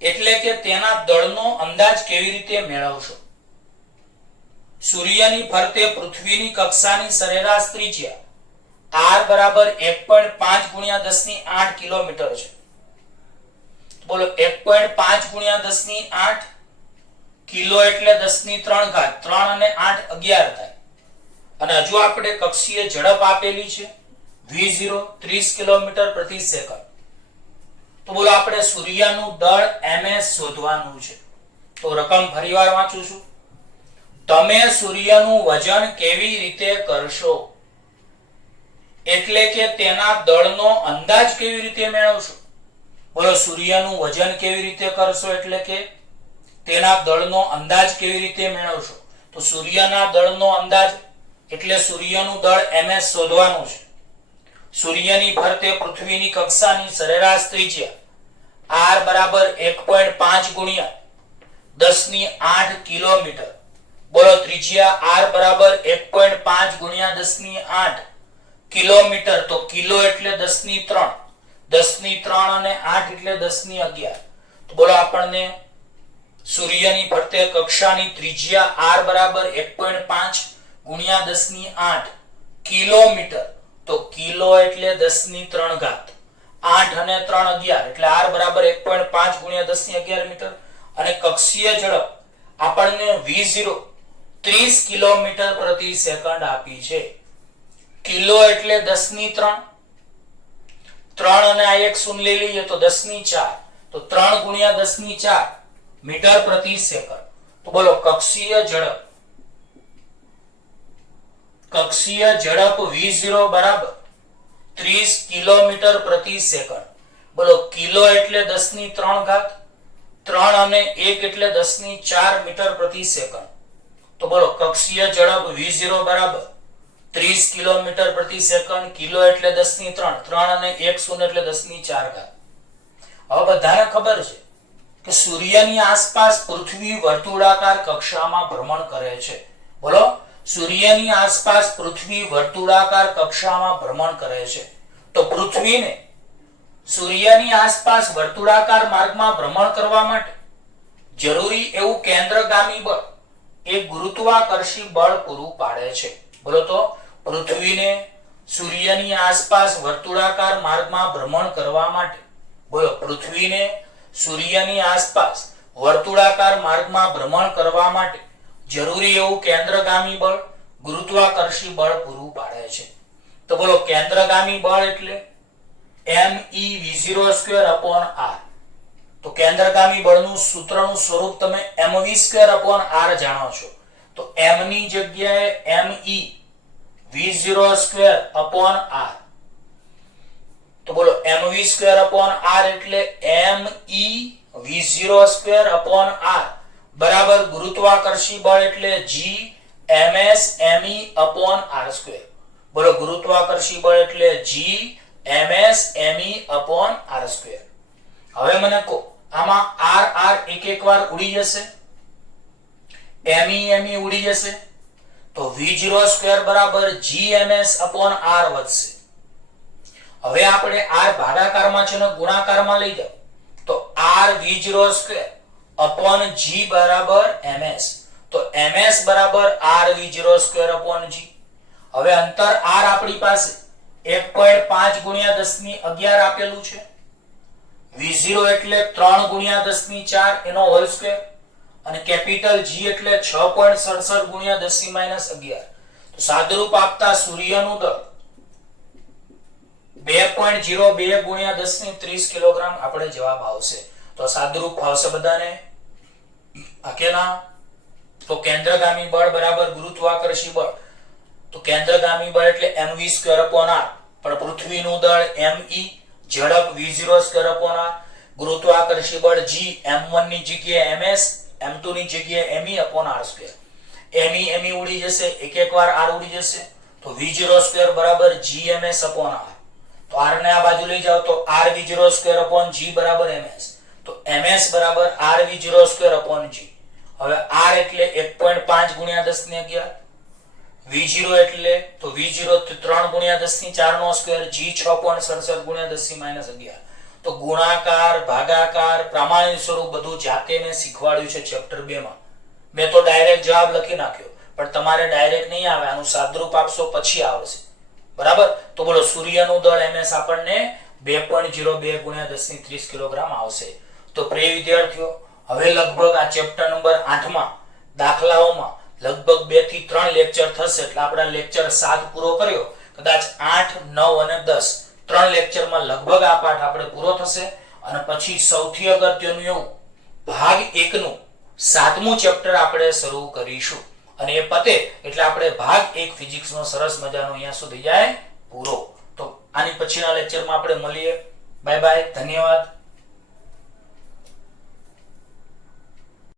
એટલે કે તેના દળનો અંદાજ કેવી રીતે મેળવશો સૂર્યની ફરતે પૃથ્વીની કક્ષાની સરેરાશ ત્રિજ્યા r બરાબર 1.5 ગુણ્યા 10⁸ કિલોમીટર છે બોલો 1.5 ગુણ્યા 10⁸ કિલો એટલે 10⁻³ ઘાત 3 અને 8 11 થાય અને હજુ આપણે કક્ષીય ઝડપ આપેલી છે v0 30 કિલોમીટર પ્રતિ સેકન્ડ તો બોલો આપણે સૂર્યનું દળ ms શોધવાનું છે તો રકમ ફરીવાર વાંચું છું તમે સૂર્યનું વજન કેવી રીતે કરશો એટલે કે તેના દળનો અંદાજ કેવી રીતે મેળવશો બોલો સૂર્યનું વજન કેવી રીતે કરશો એટલે કે તેના દળનો અંદાજ કેવી રીતે મેળવશો તો સૂર્યના દળનો અંદાજ એટલે સૂર્યનું દળ ms શોધવાનું છે સૂર્યની ફરતે પૃથ્વીની કક્ષાની સરેરાશ ત્રિજ્યા r બરાબર 1.5 ગુણ્યા 10⁸ કિલોમીટર બોલો ત્રિજ્યા r બરાબર 1.5 ગુણ્યા 10⁸ કિલોમીટર તો કિલો એટલે 10⁻³ 10⁻³ અને 8 એટલે 10⁻11 તો બોલો આપણને સૂર્યની ફરતે કક્ષાની ત્રિજ્યા r બરાબર 1.5 ગુણ્યા 10 ની 8 કિલોમીટર, તો કિલો એટલે 10 ની 3 ઘાત, 8 અને 3 11 એટલે r બરાબર 1.5 ગુણ્યા 10 ની 11 મીટર, અને કક્ષીય ઝડપ આપણને v0 30 કિલોમીટર પ્રતિ સેકન્ડ આપી છે. કિલો એટલે 10 ની 3, 3 અને આ એક શૂન્ય લઈ લઈએ તો 10 ની 4, તો 3 ગુણ્યા 10 ની 4 મીટર પ્રતિ સેકન્ડ. તો બોલો કક્ષીય ઝડપ v0 બરાબર 30 કિલોમીટર પ્રતિ સેકન્ડ. બોલો કિલો એટલે 10 ની 3 ઘાત, 3 અને 1 એટલે 10 ની 4 મીટર પ્રતિ સેકન્ડ. તો બોલો કક્ષીય ઝડપ v0 બરાબર 30 કિલોમીટર પ્રતિ સેકન્ડ, કિલો એટલે 10 ની 3, 3 અને 1 શૂન્ય એટલે 10 ની 4 ઘાત. હવે બધાને ખબર છે કે સૂર્યની આસપાસ પૃથ્વી વર્તુળાકાર કક્ષામાં ભ્રમણ કરે છે. બોલો સૂર્યની આસપાસ પૃથ્વી વર્તુળાકાર કક્ષામાં ભ્રમણ કરે છે. તો પૃથ્વીને સૂર્યની આસપાસ વર્તુળાકાર માર્ગમાં ભ્રમણ કરવા માટે જરૂરી એવું કેન્દ્રગામી બળ એ ગુરુત્વાકર્ષી બળ પૂરું પાડે છે. બોલો તો પૃથ્વીને સૂર્યની આસપાસ વર્તુળાકાર માર્ગમાં ભ્રમણ કરવા માટે, બોલો પૃથ્વીને સૂર્યની આસપાસ વર્તુળાકાર માર્ગમાં ભ્રમણ કરવા માટે જરૂરી એવું કેન્દ્રગામી બળ ગુરુત્વાકર્ષી બળ પૂરું પાડે છે. તો બોલો કેન્દ્રગામી બળ એટલે mev02/r. તો કેન્દ્રગામી બળનું સૂત્રનું સ્વરૂપ તમે mv²/r જાણો છો. તો m ની જગ્યાએ mev02/r. તો બોલો mv²/r એટલે mev02/r બરાબર ગુરુત્વાકર્ષી બળ એટલે g ms me/r². બોલો ગુરુત્વાકર્ષી બળ એટલે g ms me/r². હવે મને કહો આમાં r એક વાર ઉડી જશે, me ઉડી જશે, તો v02 બરાબર g ms/r વધશે. હવે આપણે r ભાગાકારમાં છે ને ગુણાકારમાં લઈ જાવ તો r v02 g બરાબર ms, તો ms બરાબર r v02 g. હવે અંતર r આપણી પાસે 1.5 ગુણ્યા 10 ની 11 આપેલું છે, v0 એટલે 3 ગુણ્યા 10 ની 4 એનો હોલ સ્ક્વેર, અને કેપિટલ G એટલે 6.67 ગુણ્યા 10 ની -11. તો સાદુરૂપ આપતા સૂર્યનું દળ 2.02 ગુણ્યા 10 ની 30 કિલોગ્રામ આપણે જવાબ આવશે. તો સાદુરૂપ આવશે બધાને આકેના. તો કેન્દ્રગામી બળ બરાબર ગુરુત્વાકર્ષી બળ, તો કેન્દ્રગામી બળ એટલે mv²/r, પણ પૃથ્વીનું દળ me, ઝડપ v0²/r, ગુરુત્વાકર્ષી બળ g, m1 ની જગ્યાએ ms, m2 ની જગ્યાએ me/r². me ઉડી જશે, એક વાર r ઉડી જશે, તો v02 બરાબર g ms/r. તો r ને આ બાજુ લઈ જાઓ તો r v02/g બરાબર ms, તો ms બરાબર r v02/g. હવે r એટલે 1.5 ગુણ્યા 10 ની 11, v0 એટલે તો v0 3 ગુણ્યા 10 ની 4 નો સ્ક્વેર, g 6.67 ગુણ્યા 10 ની -11. તો ગુણાકાર, ભાગાકાર, પ્રમાણિત સ્વરૂપ બધું જાતે મેં શીખવાડ્યું છે ચેપ્ટર 2 માં. મેં તો ડાયરેક્ટ જવાબ લખી નાખ્યો, પણ તમારે ડાયરેક્ટ નહીં આવે, આનું સાદરૂપ આપશો પછી આવશે. બરાબર. તો બોલો સૂર્યનું દળ ms આપણને 2.02 ગુણ્યા 10 ની 30 કિલોગ્રામ આવશે. તો પ્રિય વિદ્યાર્થીઓ, હવે લગભગ આ ચેપ્ટર નંબર 8 માં દાખલાઓમાં લગભગ 2 થી 3 લેક્ચર થશે, એટલે આપણે લેક્ચર 7 પૂરો કર્યો. કદાચ 8, 9 અને 10 3 લેક્ચરમાં લગભગ આ પાઠ આપણે પૂરો થશે, અને પછી સૌથી અગત્યનું એવું ભાગ 1 નું 7મું ચેપ્ટર આપણે શરૂ કરીશું, અને એ પતે એટલે આપણે ભાગ 1 ફિઝિક્સનો સરસ મજાનો અહીંયા સુધી જાય પૂરો. તો આની પછીના લેક્ચરમાં આપણે મળીએ. બાય બાય, ધન્યવાદ.